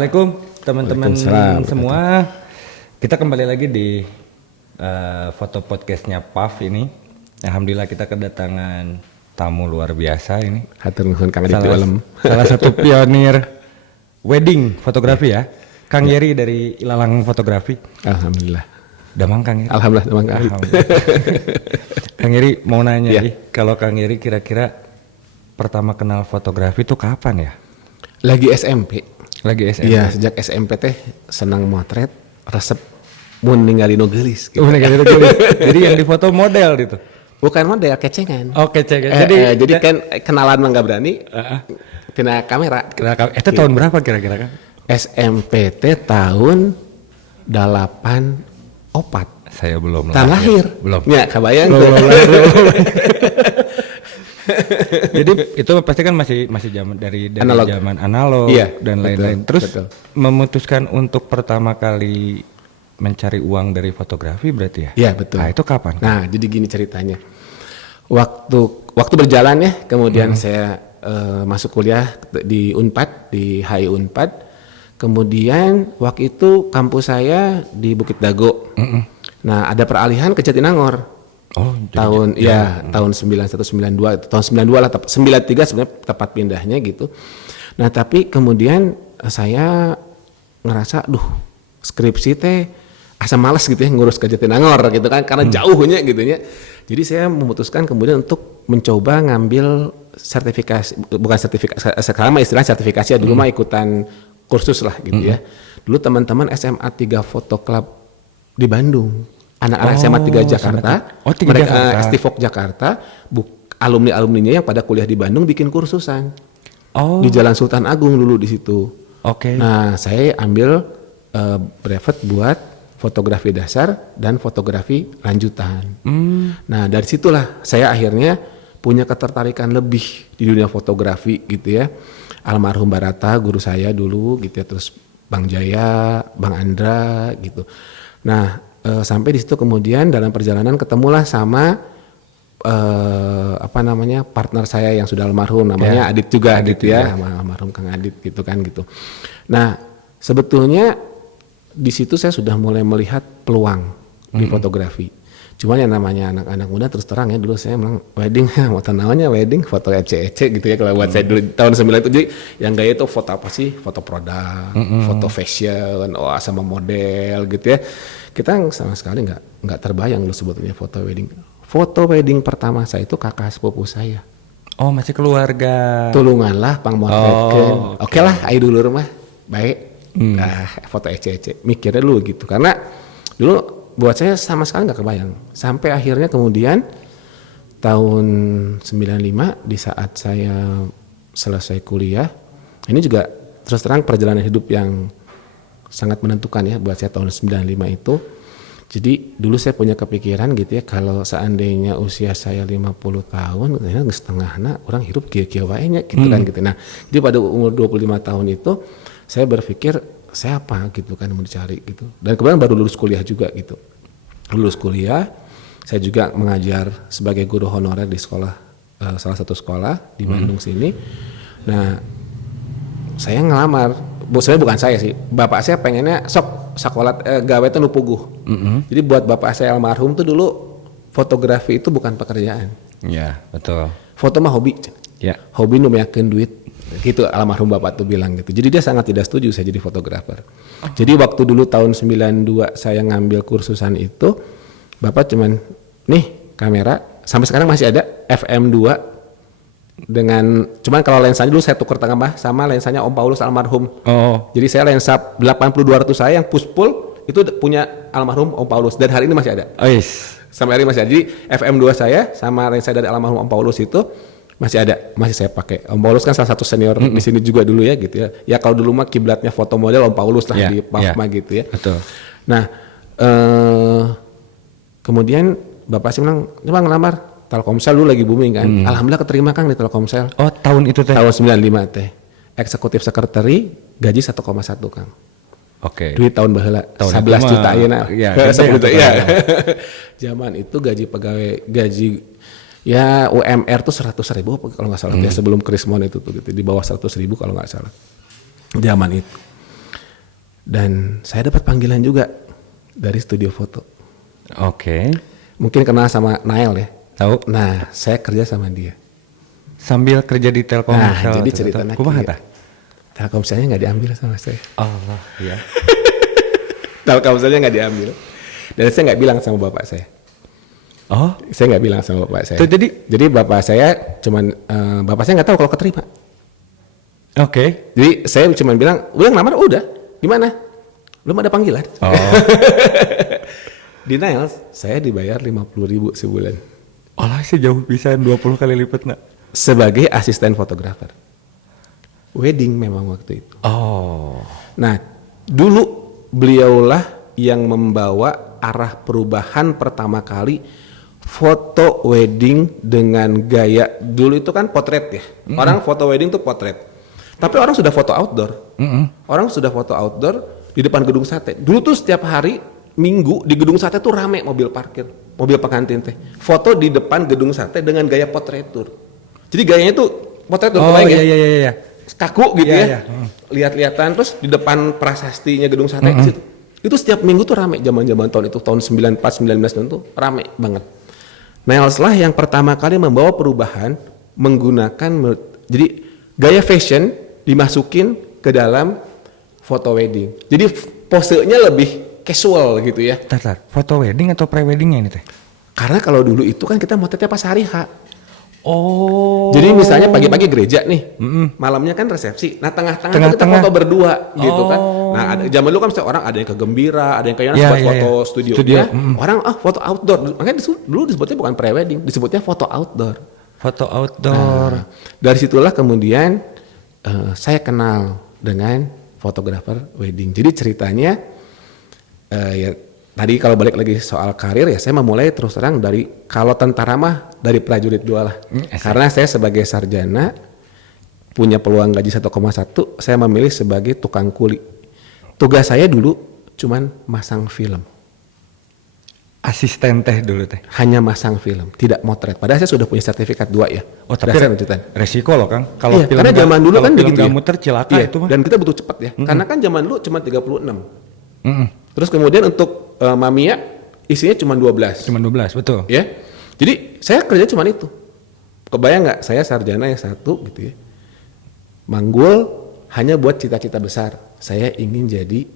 Assalamualaikum teman-teman semua. Kita kembali lagi di foto podcastnya PAF ini. Alhamdulillah kita kedatangan tamu luar biasa ini. Hatur nuhun Kang Adit Walem. Salah satu pionir wedding fotografi ya. Kang Yeri dari Ilalang Fotografi. Alhamdulillah. Damang Kang Yeri. Alhamdulillah damang Kang Adit. Kang Yeri mau nanya nih, kalau Kang Yeri kira-kira pertama kenal fotografi itu kapan ya? Lagi SMP. Iya, sejak SMP teh senang motret, resep mun ningali nu geulis gitu. Jadi yang difoto model gitu. Bukan model, kecengan. Oh, kecengan. Jadi kan kenalan mah enggak berani. Tina kamera. Itu tahun berapa kira-kira Kang? SMP teh tahun 84. Saya belum lahir. Belum. Ya, kabayang tuh. Jadi itu pasti kan masih zaman dari zaman analog dan lain-lain. Terus memutuskan untuk pertama kali mencari uang dari fotografi berarti ya? Iya betul. Nah itu kapan? Nah jadi gini ceritanya. Waktu berjalan ya, kemudian saya masuk kuliah di Unpad, di HI Unpad. Kemudian waktu itu kampus saya di Bukit Dago. Nah ada peralihan ke Jatinangor. Oh, tahun 9192, tahun 92 lah, 93 sebenarnya tepat pindahnya gitu. Nah tapi kemudian saya ngerasa, skripsi teh asa males gitu ya ngurus ke Jatinangor gitu kan, karena jauhnya gitu ya. Jadi saya memutuskan kemudian untuk mencoba ngambil sertifikasi, bukan sertifikasi, sekarang mah istilah sertifikasi ya, dulu mah ikutan kursus lah gitu ya. Dulu teman-teman SMA 3 Foto Club di Bandung. Anak-anak SMA 3 Jakarta, mereka STFOK Jakarta, alumni-alumninya yang pada kuliah di Bandung bikin kursusan di Jalan Sultan Agung dulu di situ. Nah, saya ambil brevet buat fotografi dasar dan fotografi lanjutan. Nah, dari situlah saya akhirnya punya ketertarikan lebih di dunia fotografi gitu ya. Almarhum Barata guru saya dulu gitu ya, terus Bang Jaya, Bang Andra gitu. Nah, sampai di situ kemudian dalam perjalanan ketemulah sama partner saya yang sudah almarhum namanya Adit juga gitu ya, almarhum Kang Adit gitu kan gitu. Nah sebetulnya di situ saya sudah mulai melihat peluang di fotografi. Cuman yang namanya anak-anak muda terus terang ya, dulu saya bilang wedding, namanya wedding, foto ece-ece gitu ya kalau buat saya dulu tahun 97. Jadi yang gaya itu foto apa sih? Foto produk, foto fashion, sama model gitu ya. Kita sama sekali nggak terbayang dulu sebetulnya foto wedding. Foto wedding pertama saya itu kakak sepupu saya. Oh masih keluarga. Tulunganlah pangmotretkeun. Oke lah, ayo dulu rumah baik. Nah foto ece-ece. Mikirnya dulu gitu karena dulu buat saya sama sekali nggak kebayang. Sampai akhirnya kemudian tahun 95 di saat saya selesai kuliah, ini juga terus terang perjalanan hidup yang sangat menentukan ya buat saya tahun 95 itu. Jadi dulu saya punya kepikiran gitu ya, kalau seandainya usia saya 50 tahun, setengahnya orang hidup kia-kia wae nya gitu kan gitu. Nah, jadi pada umur 25 tahun itu saya berpikir saya apa gitu kan mau dicari gitu. Dan kemudian baru lulus kuliah juga gitu. Lulus kuliah, saya juga mengajar sebagai guru honorer di sekolah, salah satu sekolah di Bandung sini. Nah, saya ngelamar, sebenarnya bukan saya sih, bapak saya pengennya sok sekolah gawe itu nu puguh. Jadi buat bapak saya almarhum tuh dulu fotografi itu bukan pekerjaan. Iya, betul. Foto mah hobi. Ya. Hobi nu meyakeun duit. Gitu almarhum bapak tuh bilang gitu. Jadi dia sangat tidak setuju saya jadi fotografer. Jadi waktu dulu tahun 92 saya ngambil kursusan itu, bapak cuman nih kamera, sampai sekarang masih ada FM2 dengan, cuman kalau lensanya dulu saya tuker tambah sama lensanya Om Paulus almarhum. Jadi saya lensa 80-200 saya yang push pull itu punya almarhum Om Paulus dan hari ini masih ada. Sampai hari ini masih ada. Jadi FM2 saya sama lensa dari almarhum Om Paulus itu masih ada, masih saya pakai. Om Paulus kan salah satu senior di sini juga dulu ya gitu ya. Ya kalau dulu mah kiblatnya foto model Om Paulus lah di PAFMA gitu ya. Betul. Nah, kemudian bapak sih bilang, coba ngelamar Telkomsel dulu lagi booming kan. Alhamdulillah keterima Kang di Telkomsel. Oh, tahun itu teh. Tahun 95 teh. Eksekutif sekretari gaji 1,1 Kang. Duit tahun baheula 11 juta ayeuna. Iya, 11 juta iya. Zaman itu gaji pegawai ya UMR tuh 100.000 kalau nggak salah ya sebelum Krismon itu tuh gitu, di bawah 100.000 kalau nggak salah zaman itu. Dan saya dapat panggilan juga dari studio foto. Oke. Mungkin kenal sama Nael ya. Tahu. Nah, saya kerja sama dia. Sambil kerja di Telkomsel. Nah, jadi ceritanya Telkomselnya nggak diambil sama saya. Allah, ya. Telkomselnya nggak diambil. Dan saya nggak bilang sama bapak saya. Oh, saya nggak bilang sama bapak saya. Tuh, jadi bapak saya cuman bapak saya nggak tahu kalau keterima. Oke. Jadi saya cuma bilang, udah ngelamar, udah. Gimana? Belum ada panggilan. Oh. Di Niles saya dibayar 50.000 sebulan. Olah sih jauh bisa 20 kali lipat nak. Sebagai asisten fotografer. Wedding memang waktu itu. Oh. Nah, dulu beliaulah yang membawa arah perubahan pertama kali foto wedding dengan gaya. Dulu itu kan potret ya. Orang foto wedding tuh potret. Tapi orang sudah foto outdoor. Orang sudah foto outdoor di depan gedung sate. Dulu tuh setiap hari Minggu di gedung sate tuh rame mobil parkir, mobil pengantin teh. Foto di depan gedung sate dengan gaya potretur. Jadi gayanya tuh potret tuh, iya. Kaku gitu ya. Lihat-lihatan terus di depan prasastinya gedung sate di situ. Itu setiap minggu tuh rame zaman-zaman tahun itu, tahun 94 19 tahun tuh rame banget. Niles lah yang pertama kali membawa perubahan menggunakan jadi gaya fashion dimasukin ke dalam foto wedding. Jadi posenya lebih casual gitu ya. Tar, foto wedding atau pre-weddingnya ini teh? Karena kalau dulu itu kan kita motretnya pas hari H. Oh. Jadi misalnya pagi-pagi gereja nih, malamnya kan resepsi. Nah tengah-tengah kita foto berdua gitu kan. Nah zaman dulu kan orang ada yang ke Gembira, ada yang kayak buat foto studio. Ya. Orang foto outdoor. Makanya dulu disebutnya bukan pre-wedding, disebutnya foto outdoor. Foto outdoor. Nah, dari situlah kemudian saya kenal dengan fotografer wedding. Jadi ceritanya ya tadi kalau balik lagi soal karir ya saya memulai terus terang dari kalau tentara mah dari prajurit 2 lah. Karena saya sebagai sarjana punya peluang gaji 1,1, saya memilih sebagai tukang kuli. Tugas saya dulu cuman masang film. Asisten teh dulu teh. Hanya masang film, tidak motret. Padahal saya sudah punya sertifikat 2 ya. Oh, tapi resiko loh Kang. Kalau iya, karena zaman dulu kan begitu ya. Muter cilaka itu mah. Dan kita butuh cepat ya. Karena kan zaman dulu cuma 36. Terus kemudian untuk Mamiya isinya cuma 12. Cuma 12, betul. Ya. Jadi saya kerja cuma itu. Kebayang nggak saya sarjana yang satu gitu ya. Manggul hanya buat cita-cita besar. Saya ingin jadi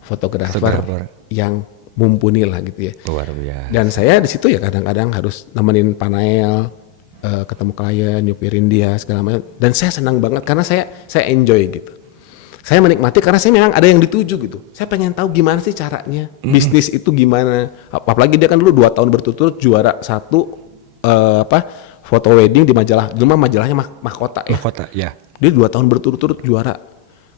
fotografer yang mumpuni lah gitu ya. Luar biasa. Dan saya di situ ya kadang-kadang harus nemenin panel, ketemu klien, nyupirin dia segala macam. Dan saya senang banget karena saya enjoy gitu. Saya menikmati karena saya memang ada yang dituju gitu. Saya pengen tahu gimana sih caranya, bisnis itu gimana. Apalagi dia kan dulu 2 tahun berturut-turut juara 1 foto wedding di majalah. Dulu majalahnya Mahkota ya. Mahkota, ya. Dia 2 tahun berturut-turut juara.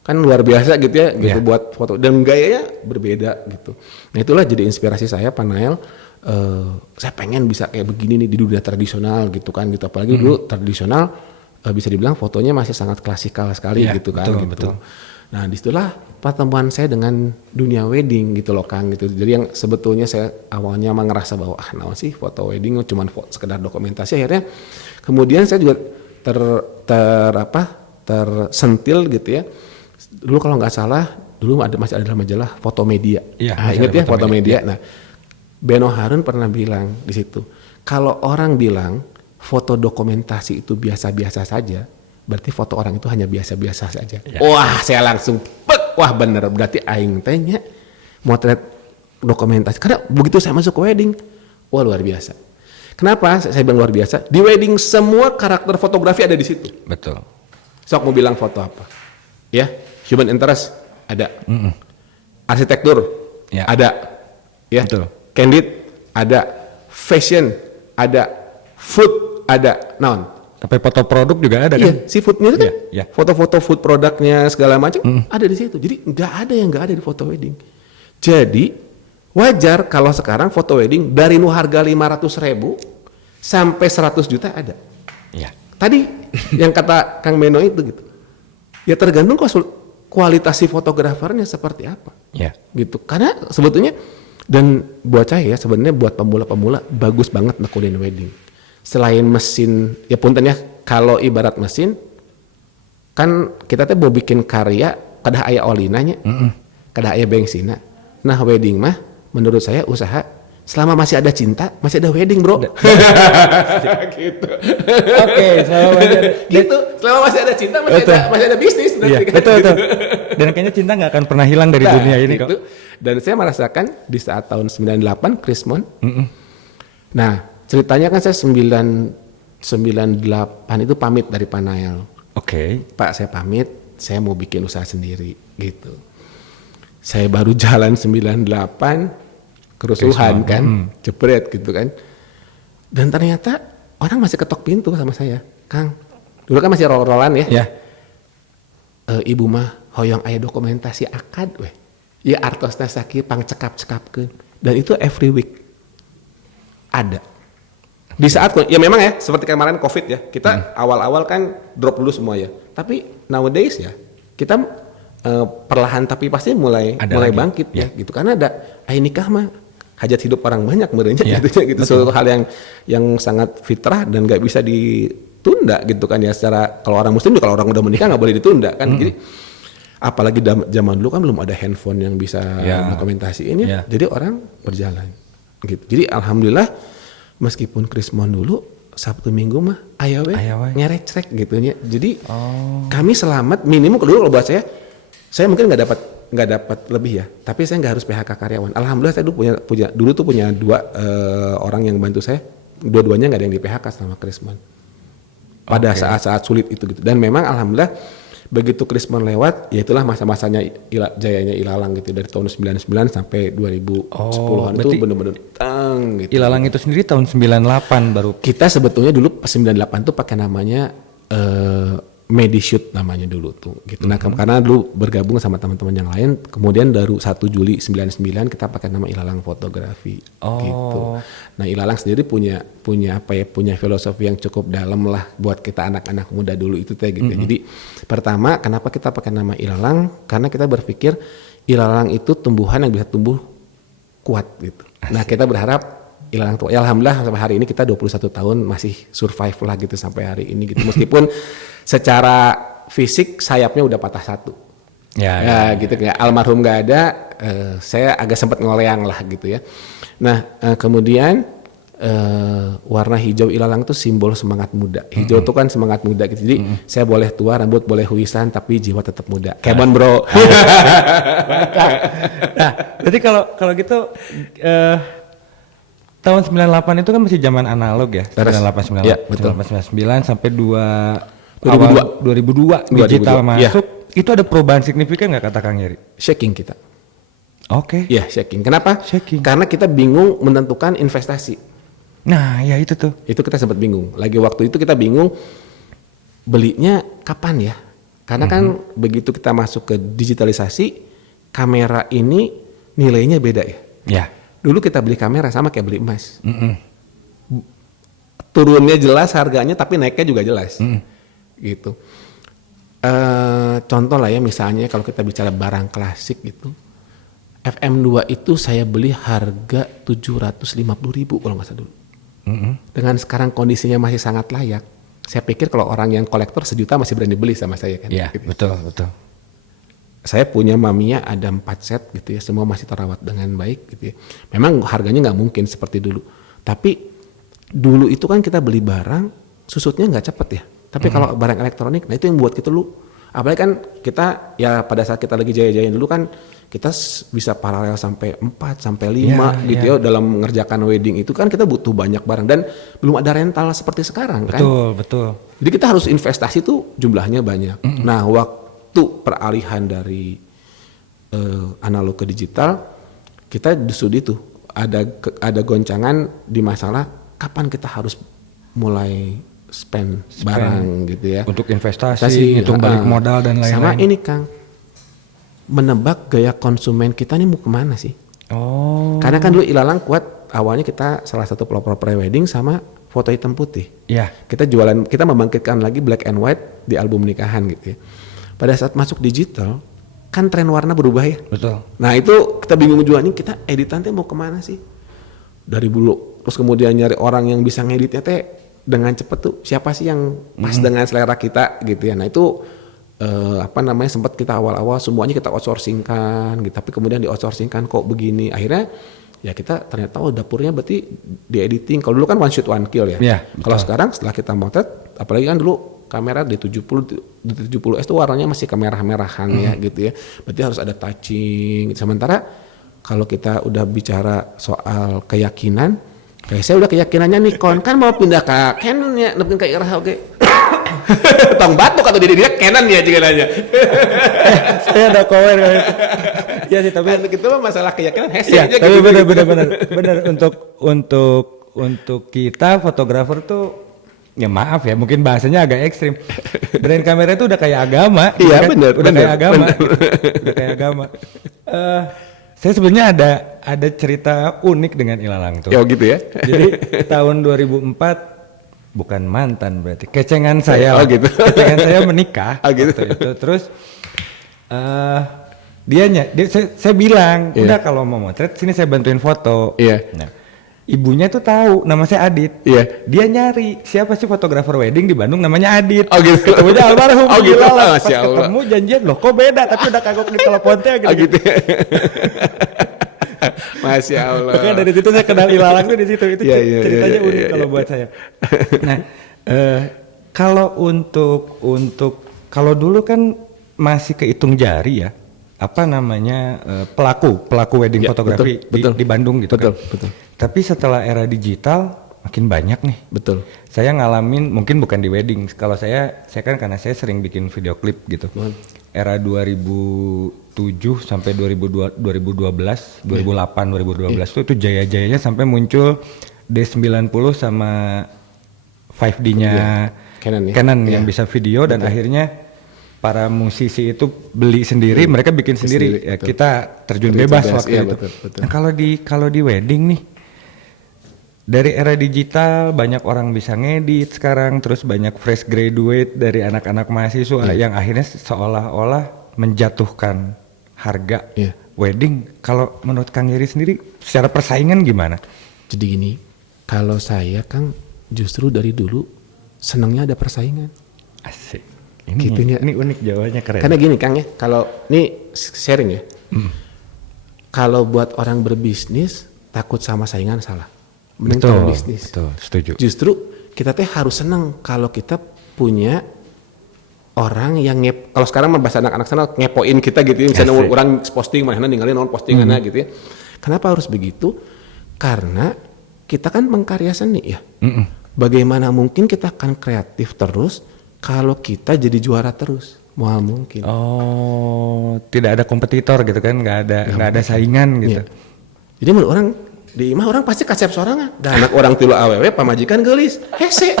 Kan luar biasa gitu ya, gitu buat foto. Dan gayanya berbeda gitu. Nah itulah jadi inspirasi saya, Pak Nael. Saya pengen bisa kayak begini nih di dunia tradisional gitu kan. Gitu. Apalagi dulu tradisional bisa dibilang fotonya masih sangat klasikal sekali gitu kan. Betul, gitu. Betul. Nah disitulah pertemuan saya dengan dunia wedding gitu loh Kang gitu. Jadi yang sebetulnya saya awalnya mah ngerasa bahwa naon sih foto wedding cuman sekedar dokumentasi, akhirnya kemudian saya juga tersentil gitu ya. Dulu kalau nggak salah dulu masih ada majalah Foto Media. Nah, ingat ya Foto Media. Nah Beno Harun pernah bilang di situ kalau orang bilang foto dokumentasi itu biasa-biasa saja, berarti foto orang itu hanya biasa-biasa saja. Ya. Wah, saya langsung wah bener, berarti aing tanya motret dokumentasi. Karena begitu saya masuk ke wedding, wah luar biasa. Kenapa saya bilang luar biasa? Di wedding semua karakter fotografi ada di situ. Betul. Sok mau bilang foto apa? Ya, human interest ada. Arsitektur ada. Ya. Betul. Candid ada. Fashion ada. Food ada. Naon? Tapi foto produk juga ada kan? Iya, si foodnya itu kan foto-foto food produknya segala macam ada di situ. Jadi nggak ada yang nggak ada di foto wedding. Jadi wajar kalau sekarang foto wedding dari harga 500.000 sampai 100 juta ada. Iya. Tadi yang kata Kang Beno itu gitu. Ya tergantung kualitas si fotografernya seperti apa. Iya. Gitu. Karena sebetulnya dan buat saya sebenarnya buat pemula-pemula bagus banget nekunin wedding. Selain mesin, ya punten ya, kalau ibarat mesin, kan kita tuh mau bikin karya, kada aya olinanya. kada aya bengsina. Nah wedding mah menurut saya usaha selama masih ada cinta masih ada wedding bro. Gitu. Oke, selama masih ada cinta masih ada bisnis. Iya, betul. Dan kayaknya cinta nggak akan pernah hilang dari dunia ini gitu. Kok. Dan saya merasakan di saat tahun 98 Krismon. Nah ceritanya kan saya 98 itu pamit dari Panael. Oke. Pak saya pamit, saya mau bikin usaha sendiri gitu. Saya baru jalan 98 kerusuhan kan, jepret gitu kan. Dan ternyata orang masih ketok pintu sama saya, Kang. Dulu kan masih roll-rollan ya. Yeah. Ibu mah hoyong aya dokumentasi akad weh. Ya artosna sakit pang cekap-cekapkeun. Dan itu every week ada. Di saat ya memang ya seperti kemarin Covid ya. Kita awal-awal kan drop dulu semua ya. Tapi nowadays ya kita perlahan tapi pasti mulai bangkit ya gitu. Karena ada nikah mah hajat hidup orang banyak merenya gitu suatu hal yang sangat fitrah dan nggak bisa ditunda gitu kan ya secara kalau orang muslim juga kalau orang udah menikah nggak boleh ditunda kan jadi apalagi zaman dulu kan belum ada handphone yang bisa dokumentasi ini jadi orang berjalan gitu jadi alhamdulillah meskipun Krismon dulu Sabtu Minggu mah ayawe ngerecrek gitu ya jadi kami selamat minimum dulu kalau buat saya mungkin nggak dapat lebih ya, tapi saya nggak harus PHK karyawan. Alhamdulillah saya dulu punya dua orang yang bantu saya, dua-duanya nggak ada yang di PHK selama Krismon. Pada saat-saat sulit itu gitu. Dan memang alhamdulillah begitu Krismon lewat, ya itulah masa-masanya jayanya Ilalang gitu dari tahun 99 sampai 2010-an itu benar-benar tang gitu. Ilalang itu sendiri tahun 98 baru. Kita sebetulnya dulu pas 98 tuh pakai namanya Medishoot namanya dulu tuh gitu. Nah karena dulu bergabung sama teman-teman yang lain kemudian dari 1 Juli 99 kita pakai nama Ilalang Fotografi gitu. Nah Ilalang sendiri punya filosofi yang cukup dalam lah buat kita anak-anak muda dulu itu teh gitu. Jadi pertama kenapa kita pakai nama Ilalang karena kita berpikir Ilalang itu tumbuhan yang bisa tumbuh kuat gitu. Nah kita berharap Ilalang tuh ya alhamdulillah sampai hari ini kita 21 tahun masih survive lah gitu sampai hari ini gitu meskipun secara fisik sayapnya udah patah satu ya. Gitu kayak almarhum nggak ada saya agak sempat ngoleang lah gitu ya. Nah kemudian warna hijau Ilalang tuh simbol semangat muda. Hijau tuh kan semangat muda gitu. Jadi saya boleh tua rambut boleh huisan tapi jiwa tetap muda. Kemon bro. Nah jadi kalau gitu tahun 98 itu kan masih zaman analog ya. 98 ya, betul. 99 sampai 2002 digital masuk itu ada perubahan signifikan nggak kata Kang Yeri? Shaking kita. Oke. Ya shaking. Kenapa? Shaking. Karena kita bingung menentukan investasi. Nah ya itu tuh. Itu kita sempat bingung. Lagi waktu itu kita bingung belinya kapan ya? Karena kan begitu kita masuk ke digitalisasi kamera ini nilainya beda ya. Ya. Dulu kita beli kamera sama kayak beli emas. Turunnya jelas harganya tapi naiknya juga jelas. Gitu. Contoh lah ya misalnya kalau kita bicara barang klasik gitu. FM2 itu saya beli harga 750.000 kalau nggak salah dulu. Dengan sekarang kondisinya masih sangat layak. Saya pikir kalau orang yang kolektor sejuta masih berani beli sama saya kan. Iya gitu. Betul. Saya punya Mamiya ada 4 set gitu ya, semua masih terawat dengan baik gitu ya. Memang harganya nggak mungkin seperti dulu. Tapi dulu itu kan kita beli barang susutnya nggak cepet ya. Tapi kalau barang elektronik, nah itu yang buat kita dulu. Apalagi kan kita ya pada saat kita lagi jaya-jaya dulu kan kita bisa paralel sampai 4 sampai 5 gitu ya dalam mengerjakan wedding itu kan kita butuh banyak barang dan belum ada rental seperti sekarang kan. Betul. Jadi kita harus investasi tuh jumlahnya banyak. Nah, waktu peralihan dari analog ke digital kita justru itu ada goncangan di masalah kapan kita harus mulai spend barang gitu ya. Untuk investasi, hitung balik modal dan lain-lain. Sama ini Kang, menebak gaya konsumen kita nih mau kemana sih? Karena kan dulu Ilalang kuat, awalnya kita salah satu pelopor pre-wedding sama foto hitam putih. Iya. Kita membangkitkan lagi black and white di album nikahan gitu ya. Pada saat masuk digital, kan tren warna berubah ya. Betul. Nah itu kita bingung juga nih, kita editannya mau kemana sih? Dari dulu, terus kemudian nyari orang yang bisa ngeditnya dengan cepet tuh siapa sih yang pas dengan selera kita gitu ya. Nah itu sempat kita awal-awal semuanya kita outsourcingkan gitu, tapi kemudian di outsourcingkan kok begini, akhirnya ya kita ternyata dapurnya berarti di editing. Kalau dulu kan one shoot one kill ya. Kalau sekarang setelah kita motret, apalagi kan dulu kamera di 70S itu warnanya masih kemerah-merahan ya gitu ya. Berarti harus ada touching. Sementara kalau kita udah bicara soal keyakinan, kayak saya udah keyakinannya Nikon, kan mau pindah ke Canon ya, nepin ke Irah oke. Tong batuk atau dia Canon ya juga nanya. Saya ada komen. Ya sih, tapi itu mah masalah keyakinan ya, aja tapi gitu. benar untuk kita fotografer tuh ya maaf ya, mungkin bahasanya agak ekstrim. Brand kamera itu udah kayak agama. Iya, kan? Udah kayak agama. Udah kayak agama. Saya sebenarnya ada cerita unik dengan ilalang tuh. Ya gitu ya. Jadi tahun 2004 bukan mantan berarti kecengan saya. Gitu. Kecengan saya menikah. Gitu. Itu. Terus saya bilang, udah kalau mau motret sini saya bantuin foto. Nah, ibunya tuh tahu nama saya Adit. Dia nyari siapa sih fotografer wedding di Bandung namanya Adit. Gitu. Ketemunya almarhum. Gitu. Pas ketemu janjian loh kok beda, tapi udah kagok di teleponnya gitu. Masya Allah. Makanya dari situ saya kenal ilalang tuh di situ. Itu ceritanya unik kalau buat saya. Nah, kalau untuk kalau dulu kan masih kehitung jari ya. Apa namanya pelaku wedding fotografi di Bandung gitu kan. Betul. Tapi setelah era digital makin banyak nih. Betul. Saya ngalamin mungkin bukan di wedding. Kalau saya kan karena saya sering bikin video klip gitu. Era 2007 sampai 2012, 2008, 2012 itu jaya-jayanya sampai muncul D90 sama 5D-nya Canon yang bisa video dan akhirnya para musisi itu beli sendiri, mereka bikin sendiri. Ya, kita terjun bebas waktu itu. Betul. Nah, kalau di wedding nih, dari era digital banyak orang bisa ngedit sekarang, terus banyak fresh graduate dari anak-anak mahasiswa yang akhirnya seolah-olah menjatuhkan harga wedding. Kalau menurut Kang Heri sendiri, secara persaingan gimana? Jadi gini, kalau saya Kang justru dari dulu senangnya ada persaingan. Asik. Ini unik jawabannya, keren. Karena gini Kang ya, kalau ini sharing ya. Kalau buat orang berbisnis takut sama saingan salah. Betul, bisnis. Betul, setuju. Justru kita harus senang kalau kita punya orang yang kalau sekarang bahasa anak-anak sana ngepoin kita gitu ya, misalnya orang posting mana ninggalin orang postingannya gitu ya. Kenapa harus begitu? Karena kita kan mengkarya seni ya. Bagaimana mungkin kita akan kreatif terus kalau kita jadi juara terus? Mual mungkin. Oh, tidak ada kompetitor gitu kan, nggak ada saingan gitu. Ya. Jadi menurut orang di imah orang pasti kasep sorangan. Dan anak orang tilu awewe pamajikan geulis. Hese.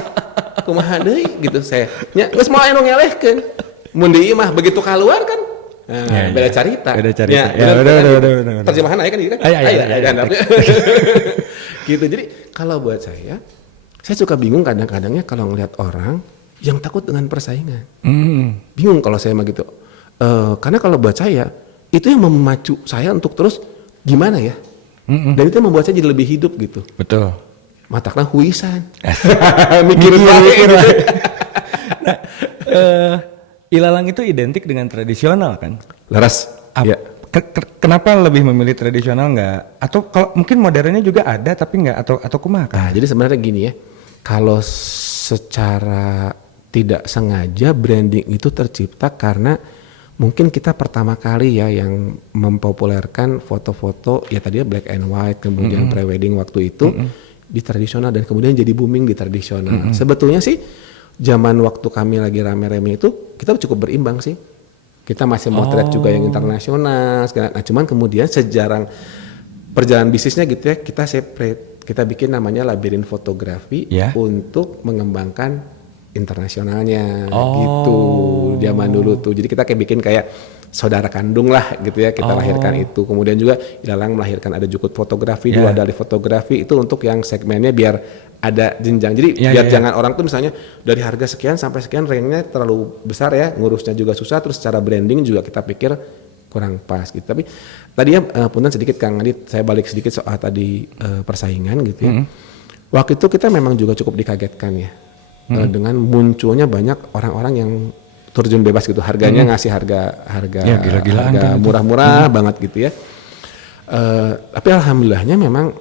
Kumaha deui gitu saya. Nya geus moal anu ngelehkeun. Mun di imah begitu keluar kan beda cerita. Beda cerita. Ya, udah. Terjemahan aya kan gitu kan? Aya. Gitu. Jadi kalau buat saya suka bingung kadang-kadangnya kalau ngelihat orang yang takut dengan persaingan. Bingung kalau saya mah gitu. Karena kalau buat saya itu yang memacu saya untuk terus gimana ya? Dan itu membuat saya jadi lebih hidup gitu. Betul. Matakna huisan. Mikir. Nah, ilalang itu identik dengan tradisional kan? Laras. Ya. Kenapa lebih memilih tradisional nggak? Atau kalau mungkin modernnya juga ada tapi nggak atau kumaha? Nah, jadi sebenarnya gini ya. Kalau secara tidak sengaja branding itu tercipta karena mungkin kita pertama kali ya yang mempopulerkan foto-foto ya tadi black and white kemudian pre-wedding waktu itu di tradisional dan kemudian jadi booming di tradisional. Sebetulnya sih zaman waktu kami lagi rame-rame itu kita cukup berimbang sih. Kita masih motret juga yang internasional. Nah cuman kemudian sejarah perjalanan bisnisnya gitu ya kita separate. Kita bikin namanya Labirin Fotografi untuk mengembangkan internasionalnya gitu zaman dulu tuh. Jadi kita kayak bikin kayak saudara kandung lah gitu ya kita lahirkan itu. Kemudian juga Ilalang melahirkan ada Jukut Fotografi, Dua Dali Fotografi itu untuk yang segmennya biar ada jenjang. Jadi biar jangan orang tuh misalnya dari harga sekian sampai sekian ranknya terlalu besar ya, ngurusnya juga susah. Terus secara branding juga kita pikir kurang pas gitu. Tapi tadi ya punten sedikit Kang Adit, saya balik sedikit soal tadi persaingan gitu ya. Waktu itu kita memang juga cukup dikagetkan ya. Dengan munculnya banyak orang-orang yang terjun bebas gitu, harganya ngasih harga ya, gila-gilaan murah-murah banget gitu ya. Tapi alhamdulillahnya memang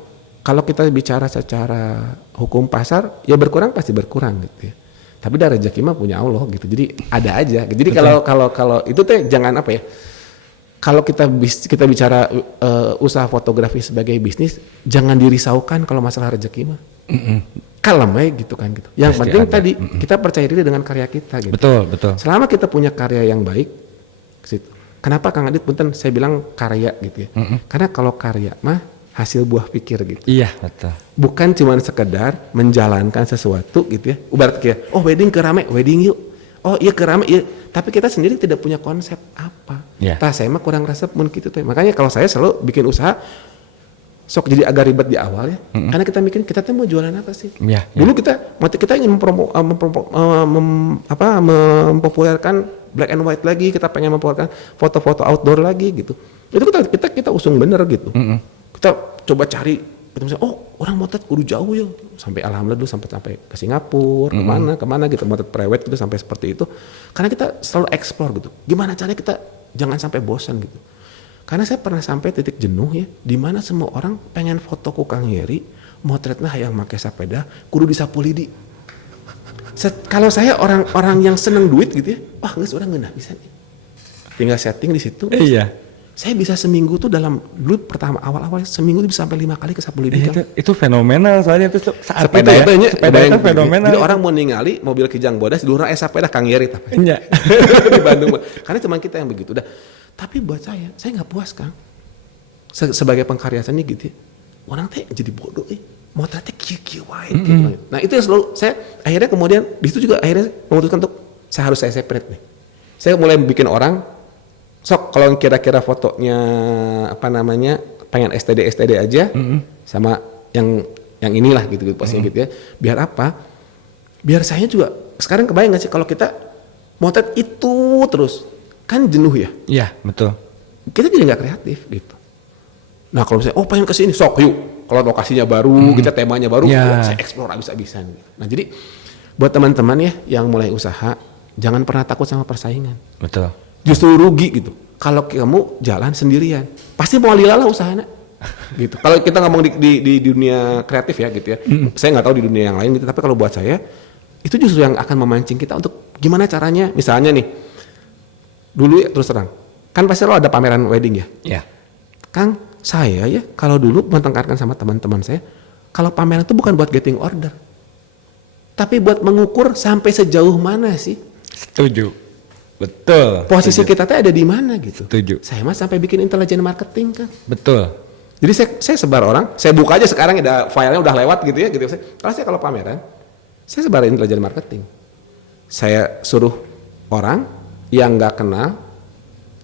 kalau kita bicara secara hukum pasar ya berkurang pasti berkurang gitu ya. Tapi dari rezeki mah punya Allah gitu. Jadi ada aja. Jadi kalau itu teh jangan apa ya. Kalau kita bicara usaha fotografi sebagai bisnis, jangan dirisaukan kalau masalah rezeki mah. Kalem aja gitu kan gitu. Yang pasti penting ada. Tadi kita percaya diri dengan karya kita gitu. Betul. Selama kita punya karya yang baik, kenapa Kang Adit punten saya bilang karya gitu ya. Karena kalau karya mah hasil buah pikir gitu. Iya, betul. Bukan cuma sekedar menjalankan sesuatu gitu ya. Ibarat kayak, wedding ke rame, wedding yuk. Oh iya ke rame, iya. Tapi kita sendiri tidak punya konsep apa. Yeah. Saya mah kurang resep mun gitu tuh. Makanya kalau saya selalu bikin usaha, sok jadi agak ribet di awal ya. Karena kita mikir kita tuh mau jualan apa sih? Yeah. Dulu kita ingin mempopulerkan black and white lagi, kita pengen mempopulerkan foto-foto outdoor lagi gitu. Itu kita usung bener gitu. Kita coba cari, kita misalnya, orang motret kudu jauh ya, sampai alhamdulillah dulu sampai ke Singapura, kemana gitu, motret private gitu sampai seperti itu, karena kita selalu explore gitu, gimana caranya kita jangan sampai bosan gitu, karena saya pernah sampai titik jenuh ya, di mana semua orang pengen foto ku Kang Heri, motretnya yang pakai sepeda, kudu disapu lidi. Kalau saya orang yang seneng duit gitu ya, nggak orang nggak bisa nih, tinggal setting di situ. Iya. Saya bisa seminggu tuh dulu pertama awal-awal seminggu tuh bisa sampai 5 kali ke sapu lidi. Itu fenomenal soalnya itu saat sepeda itu fenomenal. Jadi orang mau ningali mobil Kijang Bodas di luar sepeda Kang Heri Iya. Di Bandung. Karena cuma kita yang begitu. Tapi buat saya nggak puas Kang. Sebagai pengkarya seni gitu ya. Orang teh jadi bodoh motretnya kieu-kieu wae gitu. Nah, itu yang selalu saya akhirnya kemudian di situ juga akhirnya memutuskan untuk saya harus separate nih. Saya mulai bikin orang sok kalau kira-kira fotonya pengen STD aja sama yang inilah gitu posnya gitu ya. Biar apa? Biar saya juga sekarang kebayang nggak sih kalau kita motret itu terus kan jenuh ya? Iya betul. Kita jadi nggak kreatif gitu. Nah kalau misalnya pengen kesini sok yuk. Kalau lokasinya baru, kita temanya baru, saya explore habis-habisan. Nah jadi buat teman-teman ya yang mulai usaha jangan pernah takut sama persaingan. Betul. Justru rugi gitu. Kalau kamu jalan sendirian, pasti mau lilalah usahanya. Gitu. Kalau kita ngomong di dunia kreatif ya gitu ya. Saya nggak tahu di dunia yang lain gitu, tapi kalau buat saya itu justru yang akan memancing kita untuk gimana caranya. Misalnya nih, dulu ya terus terang, kan pasti lo ada pameran wedding ya. Iya. Kang, saya ya kalau dulu mentengkarkan sama teman-teman saya, kalau pameran itu bukan buat getting order, tapi buat mengukur sampai sejauh mana sih. Setuju. Betul. Posisi kita tuh ada di mana gitu. Setuju. Saya mah sampai bikin intelijen marketing kan. Betul. Jadi saya sebar orang, saya buka aja sekarang ada filenya udah lewat gitu ya gitu. Kalau pameran, saya sebar intelijen marketing. Saya suruh orang yang nggak kenal.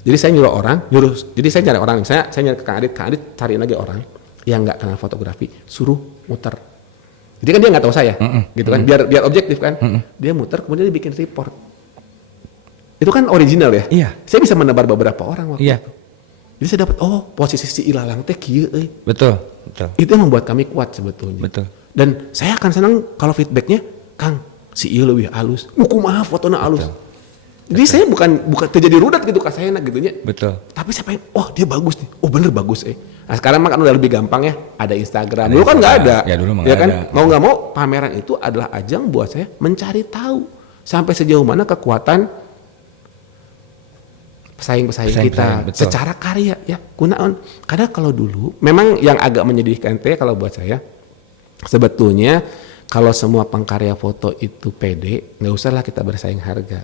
Jadi saya jadi saya nyari orang. Saya nyari ke Kang Adit cariin lagi orang yang nggak kenal fotografi, suruh muter. Jadi kan dia nggak tahu saya, gitu kan? Biar objektif kan? Dia muter, kemudian dia bikin report. Itu kan original ya. Iya. Saya bisa menebar beberapa orang waktu itu. Jadi saya dapat posisi si Ilalang teh kieu Betul. Itu yang membuat kami kuat sebetulnya. Betul. Dan saya akan senang kalau feedbacknya, Kang, si ieu leuwih halus. Kumaha fotona halus. Jadi saya bukan terjadi rudat gitu ka saya gitu nya. Betul. Tapi saya pengen, dia bagus nih. Bener bagus Nah, sekarang mah kan udah lebih gampang ya, ada Instagram. Dulu kan nggak ada. Ya dulu mah ya kan? ada. Mau nggak mau pameran itu adalah ajang buat saya mencari tahu sampai sejauh mana kekuatan pesaing-pesaing kita betul. Secara karya ya gunaon. Karena kalau dulu memang yang agak menyedihkan kalau buat saya sebetulnya kalau semua pengkarya foto itu pede, nggak usahlah kita bersaing harga.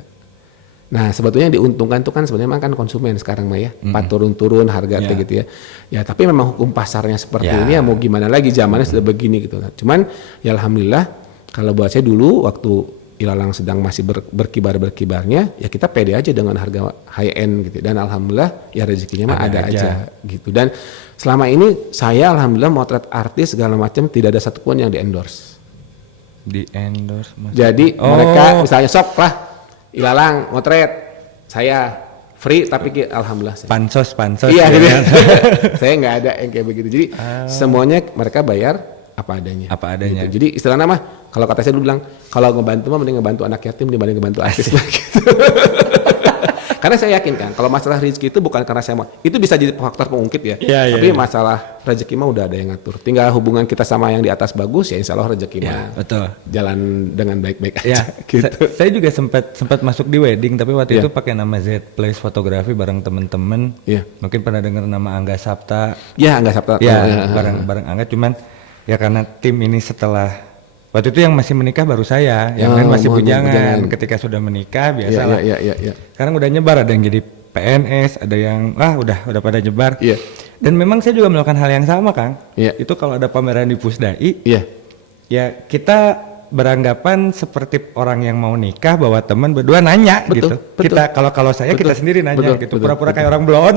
Nah sebetulnya yang diuntungkan itu kan sebenarnya kan konsumen sekarang mah ya, turun-turun harga gitu ya. Ya tapi memang hukum pasarnya seperti ini ya mau gimana lagi zamannya sudah begini gitu. Cuman ya alhamdulillah kalau buat saya dulu waktu Ilalang sedang masih berkibarnya, ya kita pede aja dengan harga high end gitu. Dan alhamdulillah ya rezekinya mah ada aja gitu. Dan selama ini saya alhamdulillah motret artis segala macam tidak ada satupun yang di endorse. Jadi mereka misalnya sok lah Ilalang motret saya free tapi alhamdulillah pansos iya gitu. Saya nggak ada yang kayak begitu. Jadi semuanya mereka bayar apa adanya. Gitu. Jadi istilahnya mah kalau kata saya dulu bilang kalau ngebantu mah mending ngebantu anak yatim dibanding ngebantu artis gitu. karena saya yakin kan kalau masalah rezeki itu bukan karena saya mau, itu bisa jadi faktor pengungkit ya. Tapi masalah rezeki mah udah ada yang ngatur. Tinggal hubungan kita sama yang di atas bagus ya, insya Allah rezeki mah jalan dengan baik-baik aja. Gitu. Saya juga sempat masuk di wedding, tapi waktu itu pakai nama Z Place Fotografi bareng temen-temen. Mungkin pernah dengar nama Angga Sapta. Angga Sapta. Bareng Angga, cuman ya karena tim ini setelah waktu itu yang masih menikah baru saya, yang lain masih bujangan. Ketika sudah menikah biasalah. Sekarang udah nyebar, ada yang jadi PNS, ada yang udah pada nyebar. Dan memang saya juga melakukan hal yang sama, Kang. Itu kalau ada pameran di Pusdai, ya kita beranggapan seperti orang yang mau nikah, bahwa teman berdua nanya gitu. Kita kalau saya kita sendiri nanya gitu, pura-pura kayak orang blon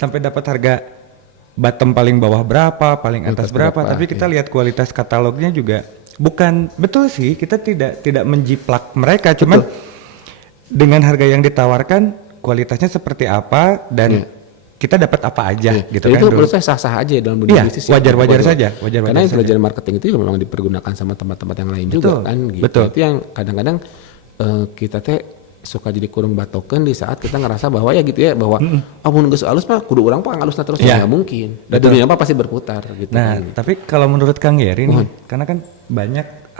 sampai dapat harga bottom paling bawah berapa, paling atas berapa. Tapi kita lihat kualitas katalognya juga. Bukan, betul sih, kita tidak menjiplak mereka, cuman dengan harga yang ditawarkan kualitasnya seperti apa dan kita dapat apa aja gitu kan. Itu menurut saya sah-sah aja dalam dunia bisnis. Wajar-wajar saja. Karena intelijen marketing itu memang dipergunakan sama tempat-tempat yang lain juga kan. Gitu. Betul. Itu yang kadang-kadang kita suka jadi kurung batokan di saat kita ngerasa bahwa ya gitu ya, bahwa mun geus alus mah kudu urang pang alusna terus, nggak mungkin. Dan dunia apa pasti berputar gitu. Nah, tapi kalau menurut Kang Yeri nih, karena kan banyak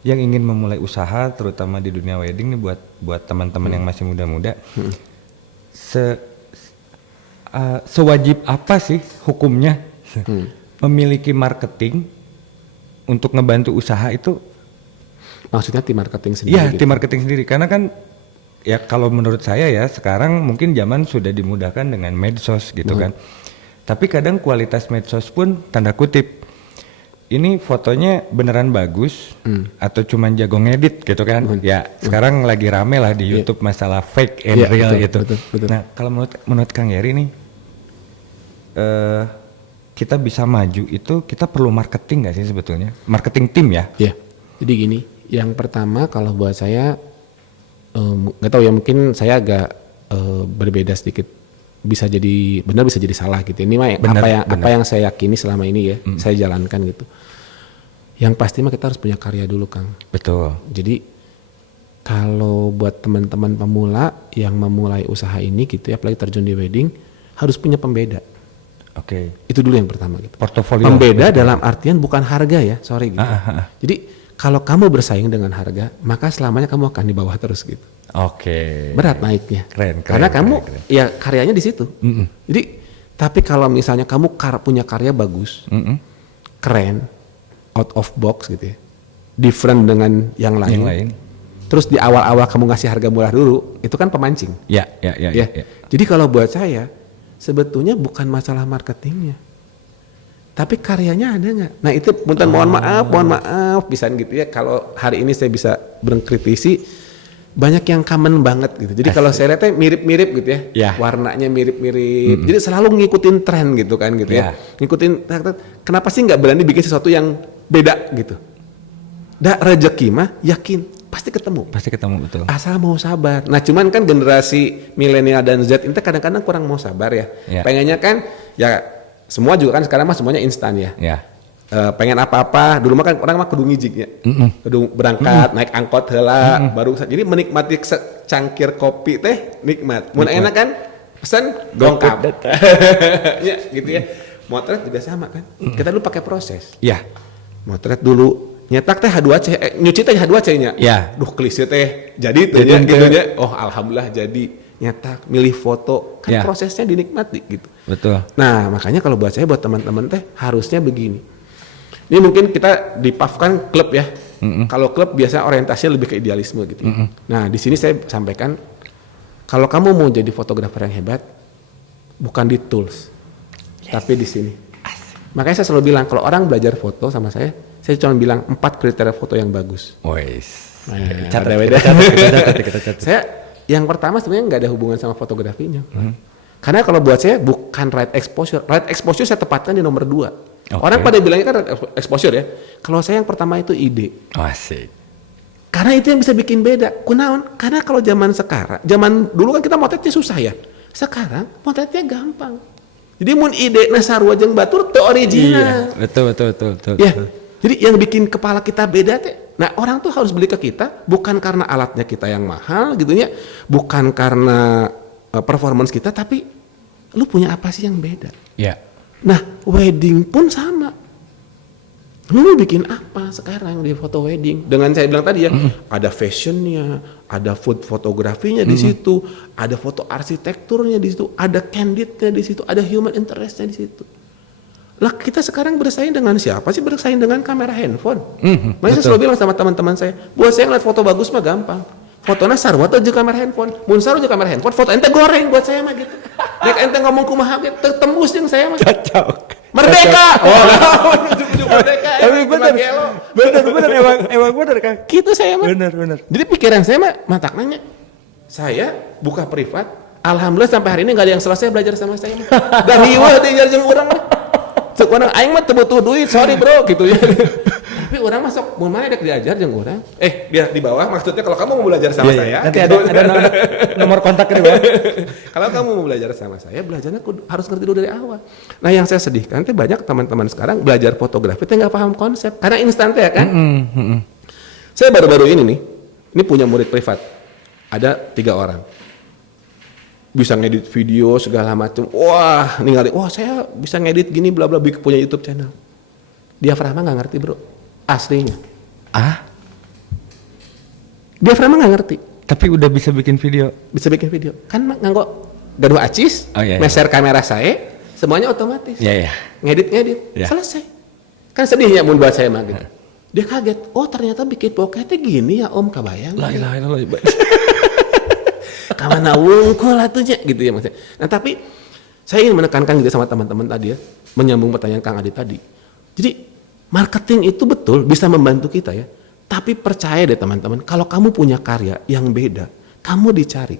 yang ingin memulai usaha terutama di dunia wedding nih, buat teman-teman yang masih muda-muda. Sewajib apa sih hukumnya memiliki marketing untuk ngebantu usaha itu? Maksudnya tim marketing sendiri? Iya, tim marketing sendiri. Karena kan ya kalau menurut saya ya sekarang mungkin zaman sudah dimudahkan dengan medsos gitu kan. Tapi kadang kualitas medsos pun tanda kutip, ini fotonya beneran bagus atau cuman jago ngedit gitu kan. Ya sekarang lagi rame lah di YouTube masalah fake and real gitu. Betul. Nah kalau menurut Kang Yeri nih, kita bisa maju itu kita perlu marketing gak sih sebetulnya? Marketing tim ya? Iya. Jadi gini, yang pertama kalau buat saya nggak tahu ya, mungkin saya agak berbeda sedikit, bisa jadi benar bisa jadi salah gitu. Ini mah apa yang saya yakini selama ini ya, saya jalankan gitu. Yang pasti mah kita harus punya karya dulu, Kang. Betul. Jadi kalau buat teman-teman pemula yang memulai usaha ini gitu ya, apalagi terjun di wedding, harus punya pembeda. Itu dulu yang pertama gitu. Portofolio. Pembeda dalam artian bukan harga ya, sorry gitu. Jadi kalau kamu bersaing dengan harga, maka selamanya kamu akan di bawah terus gitu. Berat naiknya. Keren. Karena kamu ya karyanya di situ. Jadi tapi kalau misalnya kamu punya karya bagus, keren, out of box gitu ya, different dengan yang lain. Terus di awal-awal kamu ngasih harga murah dulu, itu kan pemancing. Ya. Jadi kalau buat saya sebetulnya bukan masalah marketingnya, tapi karyanya ada nggak? Nah itu mohon maaf pisan gitu ya. Kalau hari ini saya bisa berkritisi, banyak yang common banget gitu. Jadi kalau saya lihatnya mirip-mirip gitu ya, warnanya mirip-mirip. Jadi selalu ngikutin tren gitu kan gitu ya. Ngikutin, kenapa sih nggak berani bikin sesuatu yang beda gitu? Rezeki mah yakin pasti ketemu. Betul. Asal mau sabar. Nah cuman kan generasi milenial dan Z ini kadang-kadang kurang mau sabar ya. Pengennya kan ya. Semua juga kan sekarang mah semuanya instan ya. Pengen apa-apa, dulu mah kan orang mah kudu ngijiknya. Kudu berangkat, naik angkot heula, baru jadi menikmati secangkir kopi teh nikmat. Mun enak kan pesan gongkap. Ya gitu ya. Motret juga sama kan. Kita dulu pakai proses. Motret dulu nyetak teh H2C, nyuci teh H2C nya. Duh klise teh jadi teh gitu nya. Oh alhamdulillah jadi. Nyetak, milih foto, kan prosesnya dinikmati gitu. Betul. Nah makanya kalau buat saya, buat teman-teman teh harusnya begini. Ini mungkin kita di PAF kan klub ya. Kalau klub biasanya orientasinya lebih ke idealisme gitu. Nah di sini saya sampaikan, kalau kamu mau jadi fotografer yang hebat, bukan di tools, tapi di sini. Makanya saya selalu bilang kalau orang belajar foto sama saya cuma bilang 4 kriteria foto yang bagus. Catat. Saya yang pertama sebenarnya nggak ada hubungan sama fotografinya. Karena kalau buat saya bukan right exposure. Right exposure saya tepatkan di nomor 2. Orang pada bilangnya kan right exposure ya. Kalau saya yang pertama itu ide. Asik. Karena itu yang bisa bikin beda. Kunaon? Karena kalau zaman dulu kan kita motretnya susah ya. Sekarang motretnya gampang. Jadi mun ide nasarua jeung batur teu original. Betul. Ya. Jadi yang bikin kepala kita beda teh Nah orang tuh harus beli ke kita bukan karena alatnya kita yang mahal gitu ya, bukan karena performance kita, tapi lu punya apa sih yang beda. Ya. Nah wedding pun sama. Lu mau bikin apa sekarang di foto wedding? Dengan saya bilang tadi ya, ada fashionnya, ada food fotografinya di situ, ada foto arsitekturnya di situ, ada candidnya di situ, ada human interestnya di situ. Lah kita sekarang bersaing dengan siapa sih? Bersaing dengan kamera handphone. Makanya saya selalu bilang sama teman-teman saya, buat saya ngeliat foto bagus mah gampang. Fotonya sarwa tuh juga kamera handphone, mun sarwa juga kamera handphone, foto ente goreng buat saya mah gitu. Nek ente ngomong kumaha gitu, tertembus jeung saya mah. Cocok. Merdeka. Merdeka. Tapi bener emang bener Kang. Gitu saya mah. Bener. Jadi pikiran saya mah matak nanya. Saya buka privat, alhamdulillah sampai hari ini nggak ada yang selesai belajar sama saya mah. Dari wah diajar jeung urang mah. Cek orang aing mah teu butuh duit, sorry bro gitu ya. Tapi orang masuk mun mana dek diajar jeung urang. Dia di bawah maksudnya kalau kamu mau belajar sama saya. Nanti ada nomor kontak di bawah. Kalau kamu mau belajar sama saya, belajarnya harus ngerti dulu dari awal. Nah yang saya sedihkan tuh banyak teman-teman sekarang belajar fotografi tapi nggak paham konsep karena instan ya kan. Saya baru-baru ini punya murid privat, ada 3 orang. Bisa ngedit video segala macam. Wah, saya bisa ngedit gini bla bla, punya YouTube channel. Diafragma nggak ngerti bro, aslinya. Diafragma nggak ngerti. Tapi udah bisa bikin video. Bisa bikin video. Kan nganggo gaduh acis, meser kamera saya, semuanya otomatis. Iya. Ngedit, selesai. Kan sedihnya mun buat saya mah gitu. Dia kaget, ternyata bikin bokehnya gini ya om, kabayang. La ilaha illallah. Kamana wungkul atunya gitu ya maksudnya. Nah tapi saya ingin menekankan gitu sama teman-teman tadi ya, menyambung pertanyaan Kang Adi tadi. Jadi marketing itu betul bisa membantu kita ya. Tapi percaya deh teman-teman, kalau kamu punya karya yang beda, kamu dicari.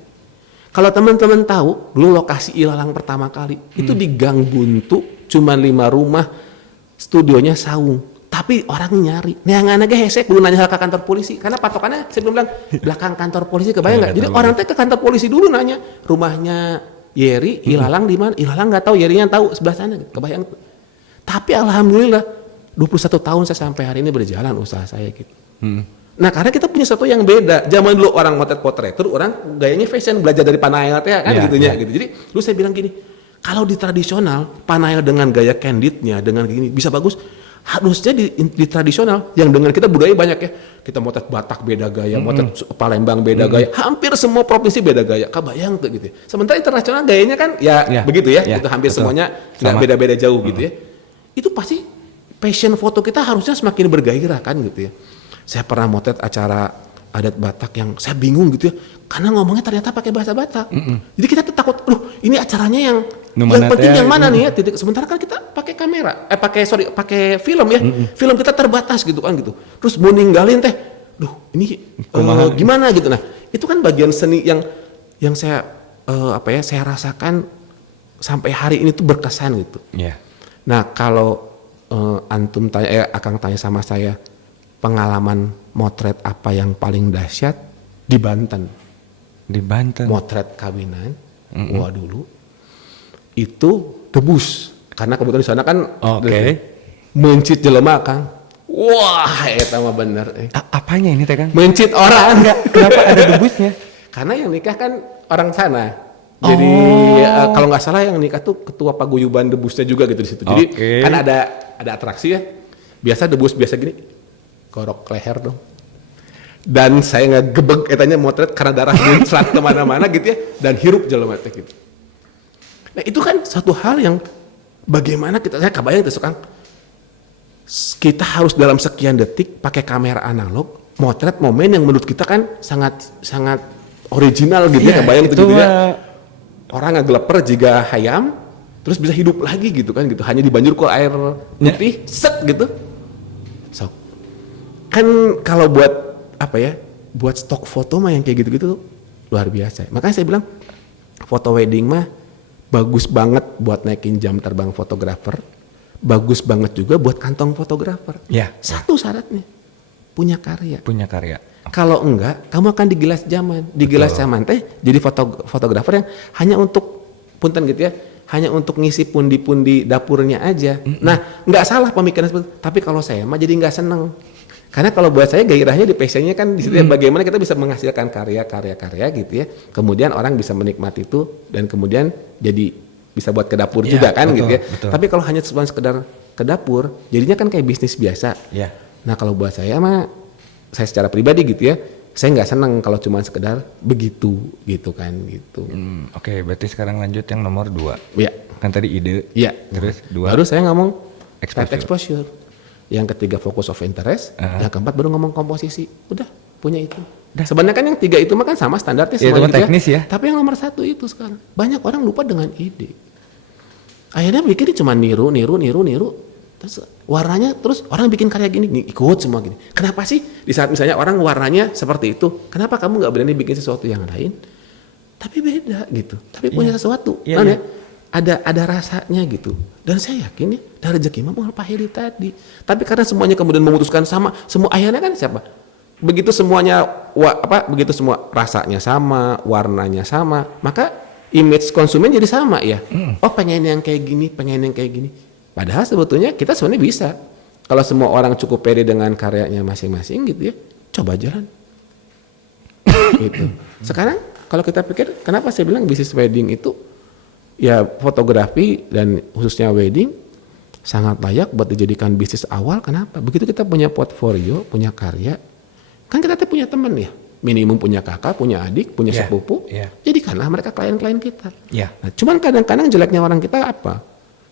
Kalau teman-teman tahu, dulu lokasi ilalang pertama kali itu di Gang Buntu, cuma 5 rumah, studionya saung. Tapi orang nyari, neangan aja hesek belum nanya ke kantor polisi, karena patokannya saya belum bilang belakang kantor polisi, kebayang nggak? Jadi orang teh ke kantor polisi dulu nanya rumahnya Yeri, Ilalang di mana? Ilalang nggak tahu, Yerinya tahu sebelah sana, kebayang. Tapi alhamdulillah 21 tahun saya sampai hari ini berjalan usaha saya gitu. Nah karena kita punya sesuatu yang beda. Zaman dulu orang motret portrait, orang gayanya fashion, belajar dari Panael teh kan gitunya gitu. Jadi dulu saya bilang gini, kalau di tradisional Panael dengan gaya candidnya dengan gini bisa bagus. Harusnya di tradisional yang dengan kita budaya banyak ya, kita motret Batak beda gaya, motret Palembang beda gaya, hampir semua provinsi beda gaya, kebayang tuh gitu ya. Sementara internasional gayanya kan begitu ya, itu hampir betul. Semuanya nggak beda-beda jauh gitu ya. Itu pasti passion foto kita harusnya semakin bergairah kan gitu ya. Saya pernah motret acara adat Batak yang saya bingung gitu ya, karena ngomongnya ternyata pakai bahasa Batak. Jadi kita tuh takut, ini acaranya yang penting yang mana nih ya, titik. Sementara kan kita pakai kamera, pakai film ya, film kita terbatas gitu kan gitu. Terus mau ninggalin teh, ini gimana gitu. Nah itu kan bagian seni yang saya saya rasakan sampai hari ini tuh berkesan gitu. Nah kalau antum tanya, akang tanya sama saya, pengalaman motret apa yang paling dahsyat di Banten. Motret kawinan, dulu itu debus. Karena kebetulan di sana kan mencit jelema Kang. Wah, eta mah bener. Apanya ini teh Kang? Mencit orang. Kenapa ada debusnya? Karena yang nikah kan orang sana. Jadi kalau nggak salah yang nikah tuh ketua paguyuban debusnya juga gitu di situ. Jadi kan ada atraksi ya. Biasa debus biasa gini, gorok leher dong. Dan saya ngegebeg etanya motret karena darah muncrat kemana-mana gitu ya. Dan hirup jelema teh gitu. Nah itu kan satu hal yang bagaimana saya kebayang itu Kang. Kita harus dalam sekian detik pakai kamera analog motret momen yang menurut kita kan sangat original gitu ya, kebayang itu gitu ya. Orang ngegeleper jika hayam terus bisa hidup lagi gitu kan gitu, hanya dibanjur ke air putih set gitu. So kan kalau buat buat stok foto mah yang kayak gitu-gitu luar biasa. Makanya saya bilang foto wedding mah bagus banget buat naikin jam terbang fotografer, bagus banget juga buat kantong fotografer. Satu syaratnya punya karya. Kalau enggak, kamu akan digilas zaman. Digilas zaman teh jadi fotografer yang hanya untuk punten gitu ya, hanya untuk ngisi pundi-pundi dapurnya aja. Nah, enggak salah pemikiran seperti itu. Tapi kalau saya mah jadi enggak seneng. Karena kalau buat saya gairahnya di passionnya kan di situ bagaimana kita bisa menghasilkan karya gitu ya. Kemudian orang bisa menikmati itu dan kemudian jadi bisa buat ke dapur juga kan, betul, gitu ya. Betul. Tapi kalau hanya cuma sekedar ke dapur, jadinya kan kayak bisnis biasa. Yeah. Nah kalau buat saya saya secara pribadi gitu ya, saya nggak senang kalau cuma sekedar begitu gitu kan gitu. Oke, berarti sekarang lanjut yang nomor 2. Iya. Kan tadi ide. Iya. Terus 2. Baru saya ngomong exposure. Yang ketiga focus of interest, yang keempat baru ngomong komposisi. Udah punya itu. Sebenarnya kan yang 3 itu mah kan sama standarnya semuanya gitu teknis ya. Tapi yang nomor 1 itu sekarang banyak orang lupa dengan ide. Akhirnya bikin cuma niru. Terus warnanya terus orang bikin karya gini ikut semua gini. Kenapa sih di saat misalnya orang warnanya seperti itu, kenapa kamu nggak berani bikin sesuatu yang lain? Tapi beda gitu. Tapi punya sesuatu. Ya? Ada rasanya gitu. Dan saya yakin ya dari rezeki mah Pak Heri tadi. Tapi karena semuanya kemudian memutuskan sama, semua akhirnya kan siapa? Begitu semuanya begitu semua rasanya sama, warnanya sama, maka image konsumen jadi sama ya. Oh pengen yang kayak gini. Padahal sebetulnya kita sebenarnya bisa. Kalau semua orang cukup pede dengan karyanya masing-masing gitu ya, coba jalan. Gitu. Sekarang kalau kita pikir kenapa saya bilang bisnis wedding itu ya fotografi dan khususnya wedding sangat layak buat dijadikan bisnis awal. Kenapa? Begitu kita punya portfolio, punya karya, kan kita punya teman ya, minimum punya kakak, punya adik, punya sepupu, jadikanlah mereka klien-klien kita. Nah, cuman kadang-kadang jeleknya orang kita apa?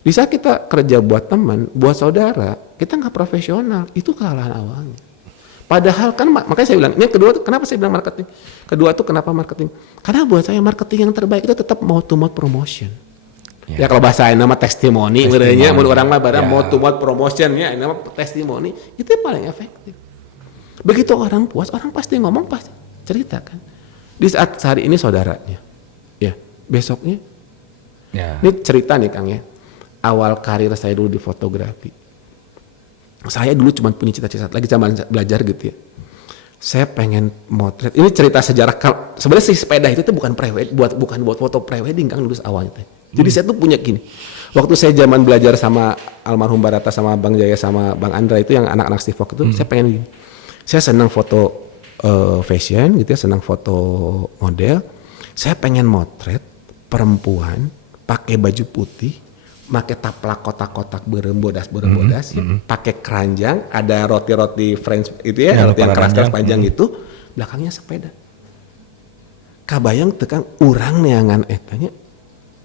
Di saat kita kerja buat teman, buat saudara, kita nggak profesional, itu kesalahan awalnya. Padahal kan makanya saya bilang, ini kedua kenapa saya bilang marketing? Kedua tuh kenapa marketing? Karena buat saya marketing yang terbaik itu tetap mouth to mouth promotion. Ya kalau bahasain nama testimoni, sebenarnya menurut orang mah barang mouth to mouth promotion ya, nama testimoni itu yang paling efektif. Begitu orang puas, orang pasti ngomong, pasti cerita kan. Di saat sehari ini saudaranya, ya besoknya, ini cerita nih Kang ya. Awal karir saya dulu di fotografi. Saya dulu cuma punya cita-cita lagi zaman belajar gitu ya. Saya pengen motret. Ini cerita sejarah. Sebenarnya si sepeda itu tuh bukan bukan buat foto prewedding Kang dulu awalnya. Jadi saya tuh punya gini. Waktu saya zaman belajar sama almarhum Barata sama Bang Jaya sama Bang Andra itu yang anak-anak Stivok itu, saya pengen gini. Saya senang foto fashion gitu ya, senang foto model. Saya pengen motret perempuan pakai baju putih, pakai taplak kotak-kotak berembodas, pakai keranjang, ada roti-roti French itu ya, roti yang keras-keras panjang itu, belakangnya sepeda. Kabayang tekan urang neangan etanya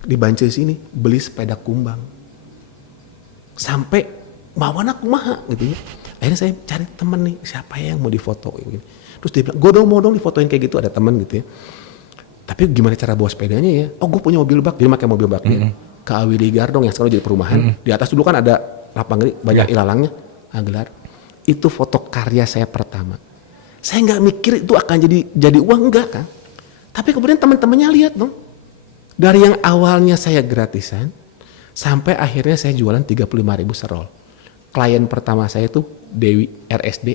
dibanci sini beli sepeda kumbang. Sampai mawana kumaha gitu ya. Akhirnya saya cari temen nih, siapa ya yang mau difoto gitu. Terus dia bilang, "Gue dong difotoin kayak gitu," ada temen gitu ya. Tapi gimana cara bawa sepedanya ya? Oh, gue punya mobil bak, dia pakai mobil baknya. Ke Awili Gardong yang sekarang jadi perumahan. Di atas dulu kan ada lapangan banyak ilalangnya, gelar. Itu foto karya saya pertama. Saya nggak mikir itu akan jadi uang, enggak kan? Tapi kemudian teman-temannya lihat dong. Dari yang awalnya saya gratisan sampai akhirnya saya jualan 35.000 serol. Klien pertama saya itu Dewi RSD.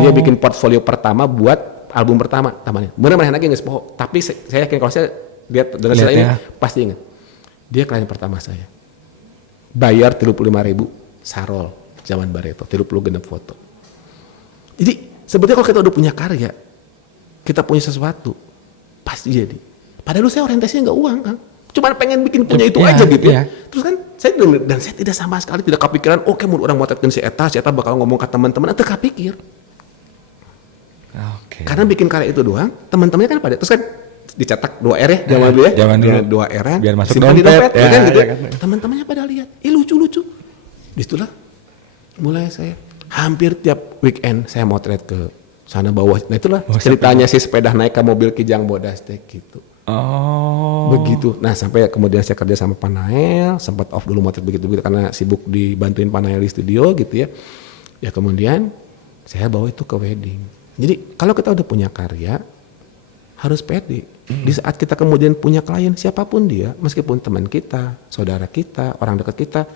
Dia bikin portfolio pertama buat album pertama tamannya. Benar-benar lagi nggak sepoho. Tapi saya yakin kalau saya lihat dengan saya ini pasti ingat. Dia klien pertama saya. Bayar 35.000 sarol zaman Barreto, 30 genep foto. Jadi sebetulnya kalau kita udah punya karya, kita punya sesuatu, pasti jadi. Padahal saya orientasinya nggak uang kan. Cuma pengen bikin punya itu aja gitu ya. Terus kan saya dan saya tidak sama sekali tidak kepikiran, oke mau orang motretkeun si eta bakal ngomong ke teman-teman, itu kepikir. Karena bikin karya itu doang, teman-temannya kan pada terus kan dicetak 2R ya zaman dulu ya. Zaman dulu 2R biar masuk dompet ya, kan gitu. Ya, kan. Teman-temannya pada lihat, lucu-lucu. Disitulah mulai saya hampir tiap weekend saya motret ke sana bawah. Nah itulah ceritanya si sepeda naik ke mobil Kijang Bodas gitu. Begitu. Nah sampai kemudian saya kerja sama Panael, sempat off dulu motret begitu-begitu karena sibuk dibantuin Panael di studio gitu ya. Ya kemudian saya bawa itu ke wedding. Jadi kalau kita udah punya karya harus pede. Di saat kita kemudian punya klien siapapun dia, meskipun teman kita, saudara kita, orang dekat kita,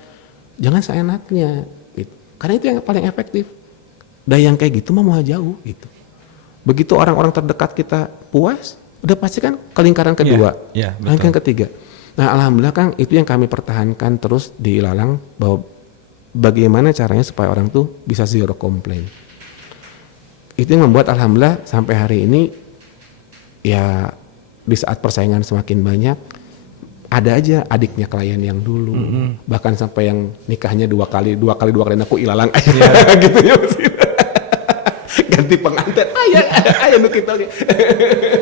jangan seenaknya. Gitu. Karena itu yang paling efektif. Dan yang kayak gitu mau jauh gitu. Begitu orang-orang terdekat kita puas, udah pasti kan ke lingkaran kedua, lingkaran ketiga. Nah alhamdulillah Kang, itu yang kami pertahankan terus di Ilalang, bahwa bagaimana caranya supaya orang tuh bisa zero complaint. itu yang membuat alhamdulillah sampai hari ini ya di saat persaingan semakin banyak ada aja adiknya klien yang dulu bahkan sampai yang nikahnya dua kali aku ilalang gitu ya ganti pengantin ayah nu kitu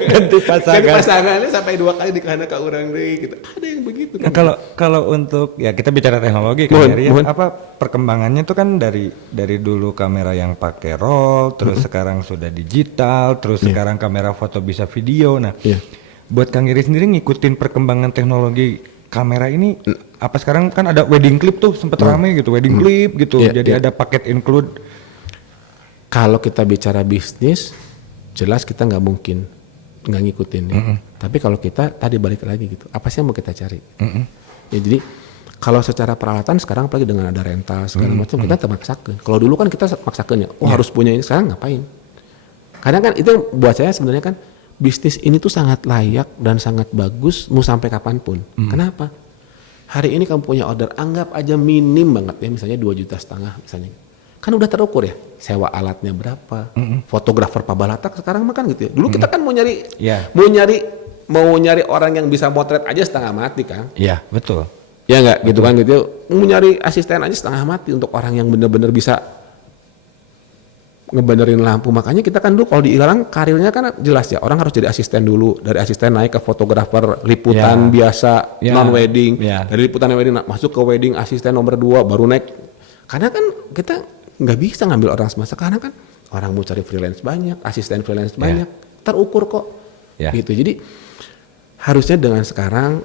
ganti pasangannya sampai 2 kali nikahna ka urang deui gitu ada yang begitu kan. Nah, kalau untuk ya kita bicara teknologi kan ya apa perkembangannya tuh kan dari dulu kamera yang pakai roll terus sekarang sudah digital terus sekarang kamera foto bisa video. Nah buat Kang Iri sendiri ngikutin perkembangan teknologi kamera ini apa sekarang kan ada wedding clip tuh sempet rame gitu wedding clip gitu jadi ada paket include. Kalau kita bicara bisnis, jelas kita nggak mungkin nggak ngikutin ya. Tapi kalau kita tadi balik lagi gitu, apa sih yang mau kita cari? Ya, jadi kalau secara peralatan sekarang apalagi dengan ada rental segala macam kita termaksakan. Kalau dulu kan kita maksakan ya, harus punya ini sekarang ngapain? Karena kan itu yang buat saya sebenarnya kan bisnis ini tuh sangat layak dan sangat bagus mau sampai kapanpun. Kenapa? Hari ini kamu punya order anggap aja minim banget ya misalnya 2,5 juta misalnya. Kan udah terukur ya, sewa alatnya berapa, fotografer pabalatak sekarang makan gitu ya. Dulu kita kan mau nyari orang yang bisa motret aja setengah mati kan. Iya, betul. Ya enggak gitu kan gitu. Mau nyari asisten aja setengah mati untuk orang yang benar-benar bisa ngebenerin lampu. Makanya kita kan dulu kalau di Ilalang karirnya kan jelas ya, orang harus jadi asisten dulu. Dari asisten naik ke fotografer liputan biasa, non-wedding. Dari liputan wedding masuk ke wedding asisten nomor 2 baru naik. Karena kan kita nggak bisa ngambil orang semasa karena kan orang mau cari freelance banyak, asisten freelance banyak, terukur kok, gitu. Jadi harusnya dengan sekarang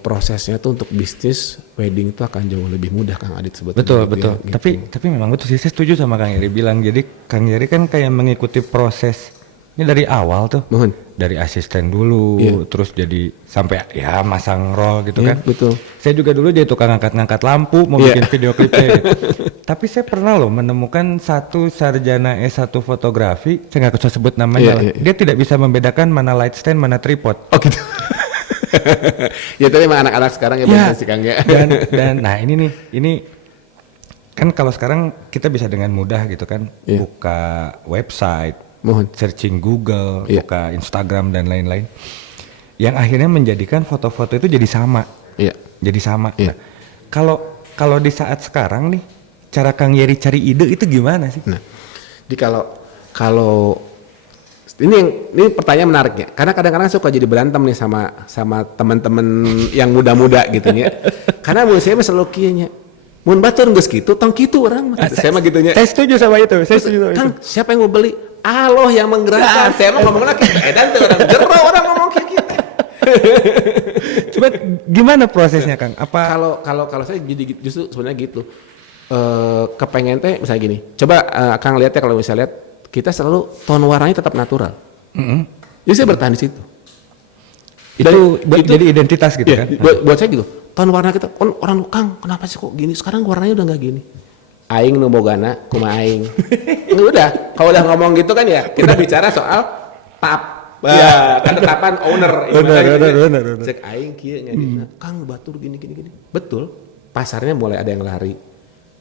prosesnya tuh untuk bisnis wedding itu akan jauh lebih mudah Kang Adit sebetulnya. Betul. Ya, gitu. Tapi memang betul sih saya setuju sama Kang Iri bilang. Jadi Kang Iri kan kayak mengikuti proses ini dari awal tuh, dari asisten dulu, terus jadi sampai ya masang roll gitu kan. Betul. Saya juga dulu jadi tukang ngangkat lampu, mau bikin video klipnya. Gitu. Tapi saya pernah loh menemukan satu sarjana S1 fotografi, saya nggak usah sebut namanya lah. Dia tidak bisa membedakan mana light stand, mana tripod. Oh gitu. Ya tapi emang anak-anak sekarang ya benar sih Kang ya. Dan nah ini kan kalau sekarang kita bisa dengan mudah gitu kan buka website. Searching Google, buka Instagram dan lain-lain, yang akhirnya menjadikan foto-foto itu jadi sama, jadi sama. Nah, kalau di saat sekarang nih, cara Kang Yeri cari ide itu gimana sih? Nah, jadi kalau ini pertanyaan menarik ya, karena kadang-kadang suka jadi berantem nih sama teman-teman yang muda-muda gitu ya, karena menurut saya selalu kieunya. Mun batur geus kitu, tong kitu orang mah. Saya mah gitunya. Saya setuju sama itu. Kang, siapa yang mau beli? Allah yang menggerakkan. Saya mah ngomongnya kita edan tuh orang jero orang ngomong kayak gitu. Coba gimana prosesnya Kang? Apa kalau saya jadi justru sebenarnya gitu. Kepengen teh misalnya gini. Coba Kang lihat ya kalau misalnya lihat kita selalu tone warnanya tetap natural. Jadi saya bertahan di situ. Itu jadi identitas gitu kan? Buat saya gitu. Tone warna kita, orang Kang, kenapa sih kok gini? Sekarang warnanya udah nggak gini. Aing nu bogana, kumaha aing. Udah, kalau udah ngomong gitu kan ya, kita bicara soal ketetapan owner. Benar. Cek aing kieu ngeditna, Kang batur gini. Betul, pasarnya mulai ada yang lari.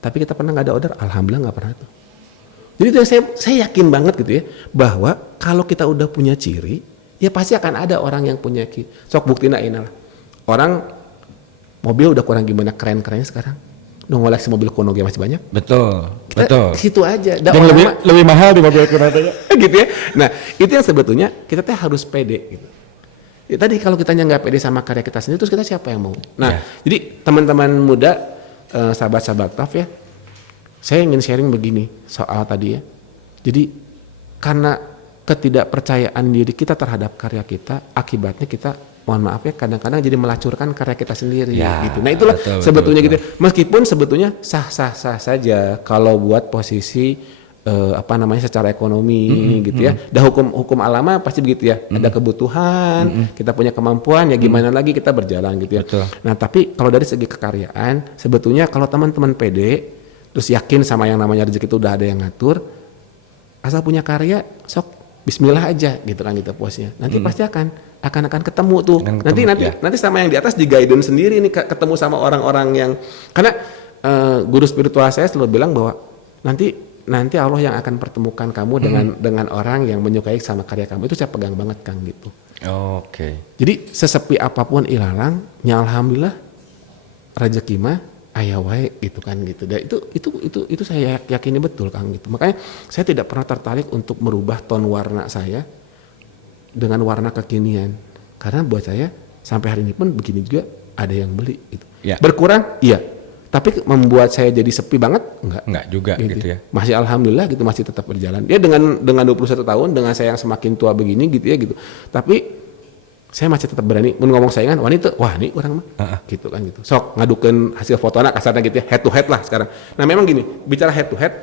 Tapi kita pernah nggak ada order? Alhamdulillah nggak pernah tuh. Jadi itu saya yakin banget gitu ya, bahwa kalau kita udah punya ciri, ya pasti akan ada orang yang punya ciri. Sok buktina ini lah. Orang mobil udah kurang gimana keren-kerennya sekarang. Ngoleksi mobil kuno masih banyak. Betul. Situ aja. Yang lebih mahal di mobil kuno aja. Gitu ya. Nah, itu yang sebetulnya kita teh harus pede gitu. Ya, tadi kalau kita nggak pede sama karya kita sendiri, terus kita siapa yang mau? Nah, jadi teman-teman muda, sahabat-sahabat Taf ya, saya ingin sharing begini soal tadi ya. Jadi karena ketidakpercayaan diri kita terhadap karya kita, akibatnya kita mohon maaf ya kadang-kadang jadi melacurkan karya kita sendiri gitu. Nah itulah sebetulnya gitu. Meskipun sebetulnya sah-sah saja kalau buat posisi secara ekonomi gitu ya. Dah hukum alam pasti begitu ya. Ada kebutuhan, kita punya kemampuan ya gimana lagi kita berjalan gitu ya. Nah tapi kalau dari segi kekaryaan sebetulnya kalau teman-teman pede terus yakin sama yang namanya rezeki itu udah ada yang ngatur, asal punya karya sok bismillah aja gitu kan gitu posnya. Nanti pasti akan ketemu tuh. Nanti sama yang di atas di guidance sendiri nih ketemu sama orang-orang yang karena guru spiritual saya selalu bilang bahwa nanti nanti Allah yang akan pertemukan kamu dengan orang yang menyukai sama karya kamu. Itu saya pegang banget Kang gitu. Oke. Jadi sesepi apapun ilalang, nya alhamdulillah rezeki mah aya wae gitu kan gitu. Dan itu saya yakini betul Kang gitu. Makanya saya tidak pernah tertarik untuk merubah ton warna saya dengan warna kekinian. Karena buat saya sampai hari ini pun begini juga ada yang beli gitu. Ya. Berkurang? Iya. Tapi membuat saya jadi sepi banget? Enggak juga gitu ya. Masih alhamdulillah gitu, masih tetap berjalan. Ya dengan 21 tahun, dengan saya yang semakin tua begini gitu ya gitu. Tapi saya masih tetap berani ngomong saingan, wanita, wah ini orang mah gitu kan gitu. Sok ngadukeun hasil foto anak kasarnya gitu ya, head to head lah sekarang. Nah memang gini, bicara head to head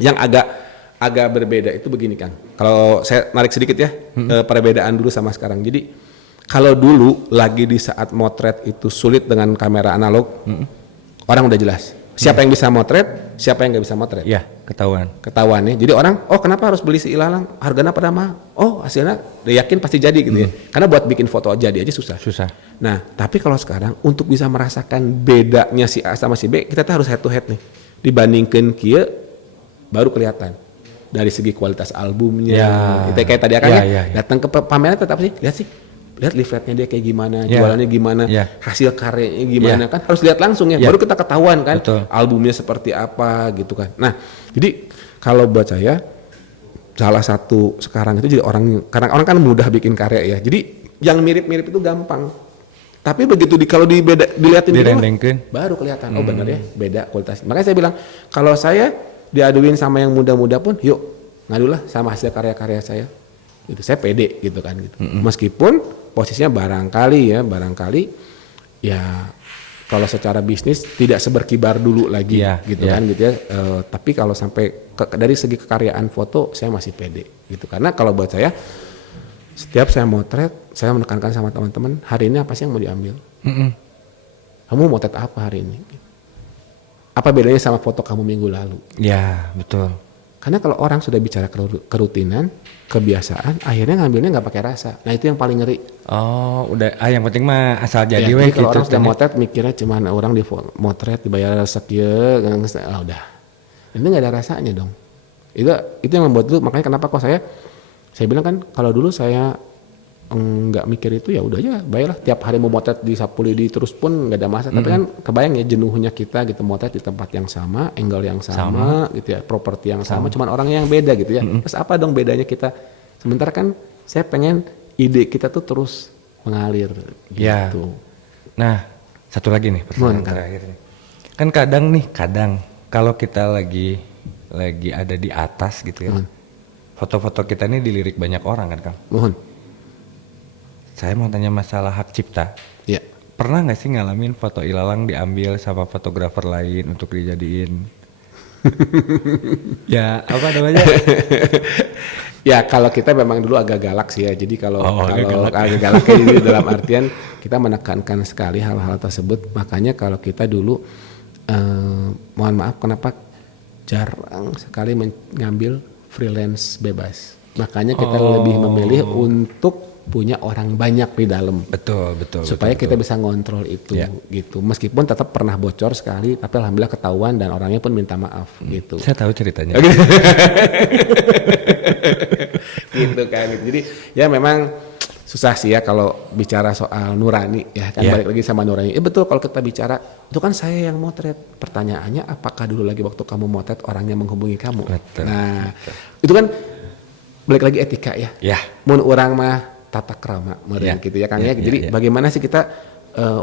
yang agak berbeda itu begini Kang. Kalau saya narik sedikit ya, perbedaan dulu sama sekarang. Jadi kalau dulu lagi di saat motret itu sulit dengan kamera analog, orang udah jelas. Siapa yang bisa motret, siapa yang nggak bisa motret. Iya, ketahuan Ya. Jadi orang, oh kenapa harus beli si ilalang? Harganya pada mahal. Oh hasilnya udah yakin pasti jadi gitu ya. Karena buat bikin foto jadi aja susah. Nah, tapi kalau sekarang untuk bisa merasakan bedanya si A sama si B, kita tuh harus head to head nih. Dibandingkan kia, baru kelihatan. Dari segi kualitas albumnya. Itu kayak tadi kan datang ke pameran tetap sih, lihat leafletnya dia kayak gimana, jualannya gimana, hasil karyanya gimana kan harus lihat langsung ya, baru kita ketahuan kan. Betul. Albumnya seperti apa gitu kan. Nah, jadi kalau buat saya salah satu sekarang itu jadi karena orang kan mudah bikin karya ya. Jadi yang mirip-mirip itu gampang. Tapi begitu kalau dilihatin di rumah, baru kelihatan oh benar ya, beda kualitas. Makanya saya bilang kalau saya diaduin sama yang muda-muda pun, yuk ngadulah sama hasil karya-karya saya. Gitu, saya pede gitu kan gitu. Meskipun posisinya barangkali ya kalau secara bisnis tidak seberkibar dulu lagi gitu kan gitu ya. Tapi kalau sampai dari segi kekaryaan foto saya masih pede gitu. Karena kalau buat saya setiap saya motret saya menekankan sama teman-teman, hari ini apa sih yang mau diambil? Kamu motret apa hari ini? Apa bedanya sama foto kamu minggu lalu? Ya betul. Karena kalau orang sudah bicara kerutinan, kebiasaan, akhirnya ngambilnya nggak pakai rasa. Nah itu yang paling ngeri. Oh, udah. Yang penting mah asal jadi weh. Kalau gitu, orang sudah motret, mikirnya cuman orang di motret dibayar sekian, udah. Ini nggak ada rasanya dong. Itu yang membuat dulu. Makanya kenapa kok saya bilang kan, kalau dulu saya nggak mikir itu ya udah aja, bayarlah tiap hari mau motret di Sapu Lidi terus pun nggak ada masalah. Tapi kan kebayang ya jenuhnya kita gitu motret di tempat yang sama, angle yang sama gitu ya, properti yang sama, cuman orangnya yang beda gitu ya. Terus apa dong bedanya kita? Sementara kan saya pengen ide kita tuh terus mengalir gitu. Nah, satu lagi nih pertanyaan terakhir nih. Kan kadang kalau kita lagi ada di atas gitu ya. Foto-foto kita ini dilirik banyak orang kan, Kang? Saya mau tanya masalah hak cipta. Ya. Pernah nggak sih ngalamin foto ilalang diambil sama fotografer lain untuk dijadiin? Ya apa namanya? Ya kalau kita memang dulu agak galak sih ya. Jadi kalau agak galak ini dalam artian kita menekankan sekali hal-hal tersebut. Makanya kalau kita dulu, mohon maaf kenapa jarang sekali mengambil freelance bebas. Makanya kita lebih memilih untuk punya orang banyak di dalam. Betul. Supaya kita bisa ngontrol itu gitu. Meskipun tetap pernah bocor sekali, tapi alhamdulillah ketahuan dan orangnya pun minta maaf gitu. Saya tahu ceritanya. Gitu kan. Jadi ya memang susah sih ya kalau bicara soal nurani ya kan, balik lagi sama nurani. Betul kalau kita bicara itu kan saya yang motret. Pertanyaannya apakah dulu lagi waktu kamu motret orangnya menghubungi kamu? Betul. Nah, itu kan balik lagi etika ya. Mun orang mah tata krama gitu ya Kang ya. Jadi bagaimana sih kita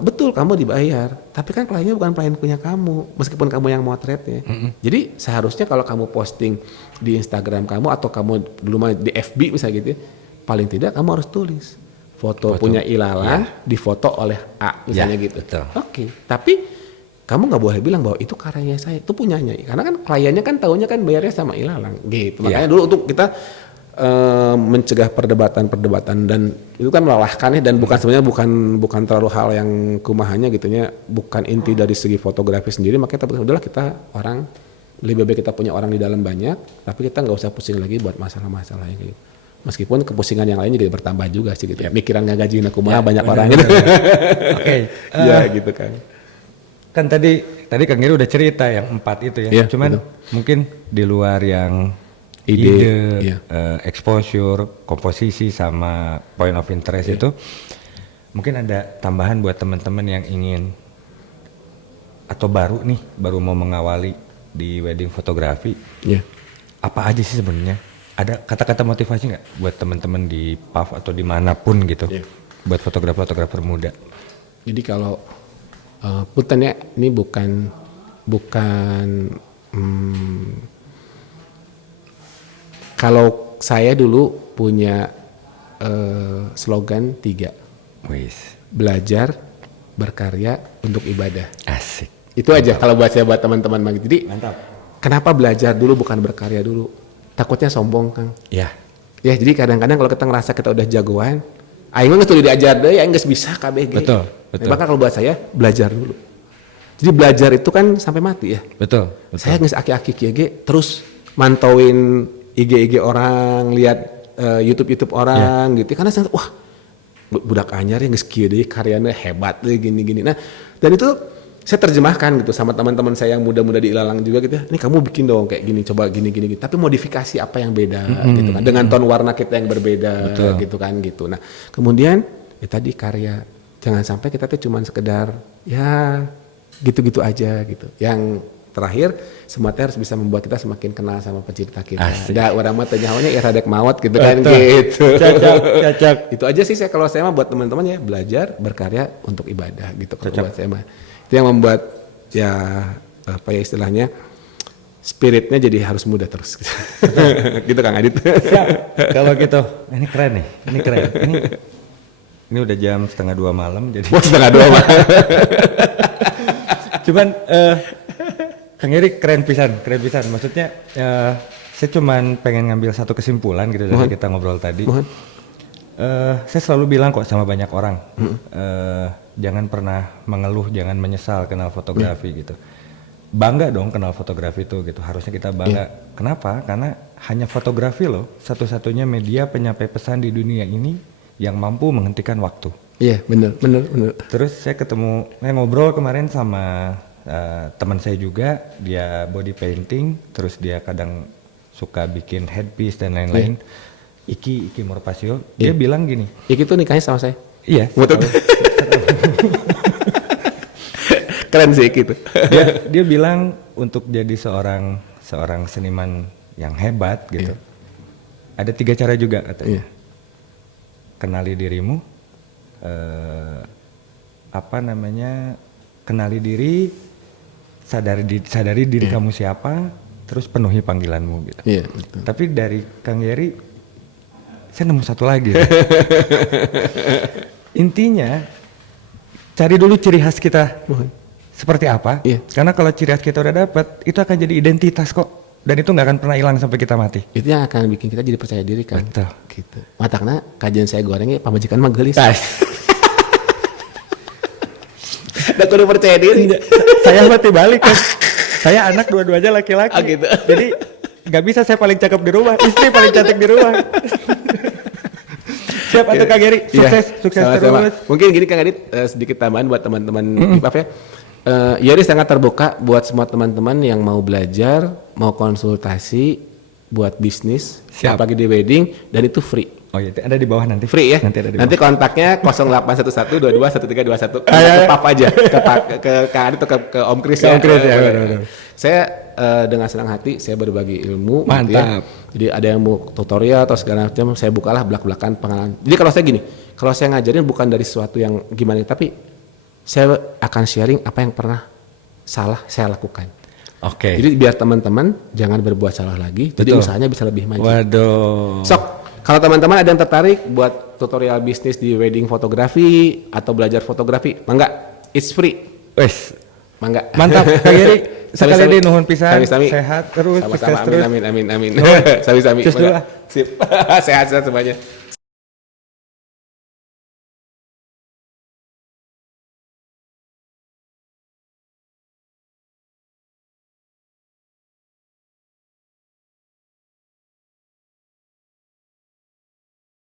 betul kamu dibayar, tapi kan kliennya bukan klien punya kamu, meskipun kamu yang motretnya. Jadi seharusnya kalau kamu posting di Instagram kamu atau kamu dulu mah di FB misalnya gitu ya, paling tidak kamu harus tulis foto punya ilalang difoto oleh A misalnya gitu. Oke. Tapi kamu nggak boleh bilang bahwa itu karyanya saya, itu punyanya, karena kan kliennya kan tahunya kan bayarnya sama ilalang gitu. Makanya dulu untuk kita mencegah perdebatan dan itu kan melelahkan ya, dan sebenarnya bukan terlalu hal yang kumahanya gitunya, bukan inti dari segi fotografi sendiri. Makanya udahlah kita orang lebih baik kita punya orang di dalam banyak, tapi kita nggak usah pusing lagi buat masalah-masalah yang gitu. Meskipun kepusingan yang lainnya juga bertambah juga sih gitu. Mikiran nggak gaji kumaha banyak orang gitu. Oke. Ya gitu kan. Kan tadi tadi Kang Giri udah cerita yang 4 itu ya. Cuman mungkin di luar yang ide, exposure, komposisi sama point of interest itu, mungkin ada tambahan buat teman-teman yang ingin atau baru mau mengawali di wedding fotografi. Apa aja sih sebenarnya? Ada kata-kata motivasi nggak buat teman-teman di PAF atau dimanapun gitu, buat fotografer muda? Jadi kalau punten ya, ini bukan kalau saya dulu punya slogan 3. Belajar, berkarya, untuk ibadah. Asik. Itu aja kalau buat saya, buat teman-teman. Jadi mantap. Kenapa belajar dulu bukan berkarya dulu? Takutnya sombong, Kang. Ya, jadi kadang-kadang kalau kita ngerasa kita udah jagoan, aing mah geus diajar deui, aing geus bisa kabeh ge. Betul. Maka kalau buat saya, belajar dulu. Jadi belajar itu kan sampai mati ya. Betul. Saya geus aki-aki kieu ge, terus mantauin IG orang, lihat YouTube orang gitu. Karena saya wah, budak anyar yang geus kieu deui karyana hebat deui gini-gini. Nah, dan itu saya terjemahkan gitu sama teman-teman saya yang muda-muda di Ilalang juga gitu ya. Ini kamu bikin dong kayak gini, coba gini. Tapi modifikasi apa yang beda gitu kan. Dengan ton warna kita yang berbeda gitu kan gitu. Nah, kemudian ya tadi karya. Jangan sampai kita tuh cuman sekedar ya gitu-gitu aja gitu. Yang terakhir, semua harus bisa membuat kita semakin kenal sama pencipta kita. Ada orang mah tanya awalnya radek mawat gitu kan gitu. Cocok. Itu aja sih kalau saya mah buat teman-teman ya, belajar, berkarya untuk ibadah gitu kalau buat saya mah. Itu yang membuat ya apa ya istilahnya spiritnya jadi harus muda terus gitu Kang Adit. Kalau gitu ini keren nih, ini udah jam 1:30 malam jadi. Wah, 1:30 malam. Cuman Kang Giri keren pisan maksudnya saya cuman pengen ngambil satu kesimpulan gitu dari kita ngobrol tadi. Saya selalu bilang kok sama banyak orang, jangan pernah mengeluh, jangan menyesal kenal fotografi gitu. Bangga dong kenal fotografi itu gitu, harusnya kita bangga. Kenapa? Karena hanya fotografi loh satu-satunya media penyampai pesan di dunia ini yang mampu menghentikan waktu. Iya, benar. Terus saya ngobrol kemarin sama teman saya juga, dia body painting, terus dia kadang suka bikin headpiece dan lain-lain. Iki Morpasio, dia bilang gini. Iki tuh nikahnya sama saya. Iya. Keren sih Iki tuh. Dia bilang untuk jadi seorang seniman yang hebat gitu. Ada 3 cara juga katanya. Kenali dirimu, kenali diri, sadari diri kamu siapa, terus penuhi panggilanmu gitu. Iya, betul. Tapi dari Kang Giri saya nemu satu lagi. Intinya cari dulu ciri khas kita seperti apa. Karena kalau ciri khas kita udah dapat, itu akan jadi identitas kok. Dan itu nggak akan pernah hilang sampai kita mati. Itu yang akan bikin kita jadi percaya diri kan. Betul. Gitu. Matakna kajian saya gorengnya pamajikan mah geulis. Udah kudu percaya diri. Saya mati balik kan. Saya anak dua-duanya laki-laki. Gitu. Jadi nggak bisa saya paling cakep di rumah, istri paling cantik di rumah. Siap atau Kang Giri, sukses terus. Mungkin gini Kang Adit, sedikit tambahan buat teman-teman di PAF ya. Yari sangat terbuka buat semua teman-teman yang mau belajar, mau konsultasi, buat bisnis, apalagi di wedding, dan itu free. Oh iya, ada di bawah nanti. Free ya. Nanti kontaknya 0811221321. Ke PAF aja, ke Kang Adit atau ke Om Kris ya. Saya dengan senang hati saya berbagi ilmu. Mantap. Gitu ya. Jadi ada yang mau tutorial atau segala macam, saya bukalah belak-belakan pengalaman. Jadi kalau saya gini, kalau saya ngajarin bukan dari sesuatu yang gimana, tapi saya akan sharing apa yang pernah salah saya lakukan. Oke. Jadi biar teman-teman jangan berbuat salah lagi. Betul. Jadi usahanya bisa lebih maju. Waduh. Sok, kalau teman-teman ada yang tertarik buat tutorial bisnis di wedding fotografi atau belajar fotografi, mangga, it's free. Wes, mangga. Mantap, Kang Giri. Sekali lagi nuhun pisan, sehat terus, sukses terus. Amin. Sami-sami. Sip. Sehat semuanya.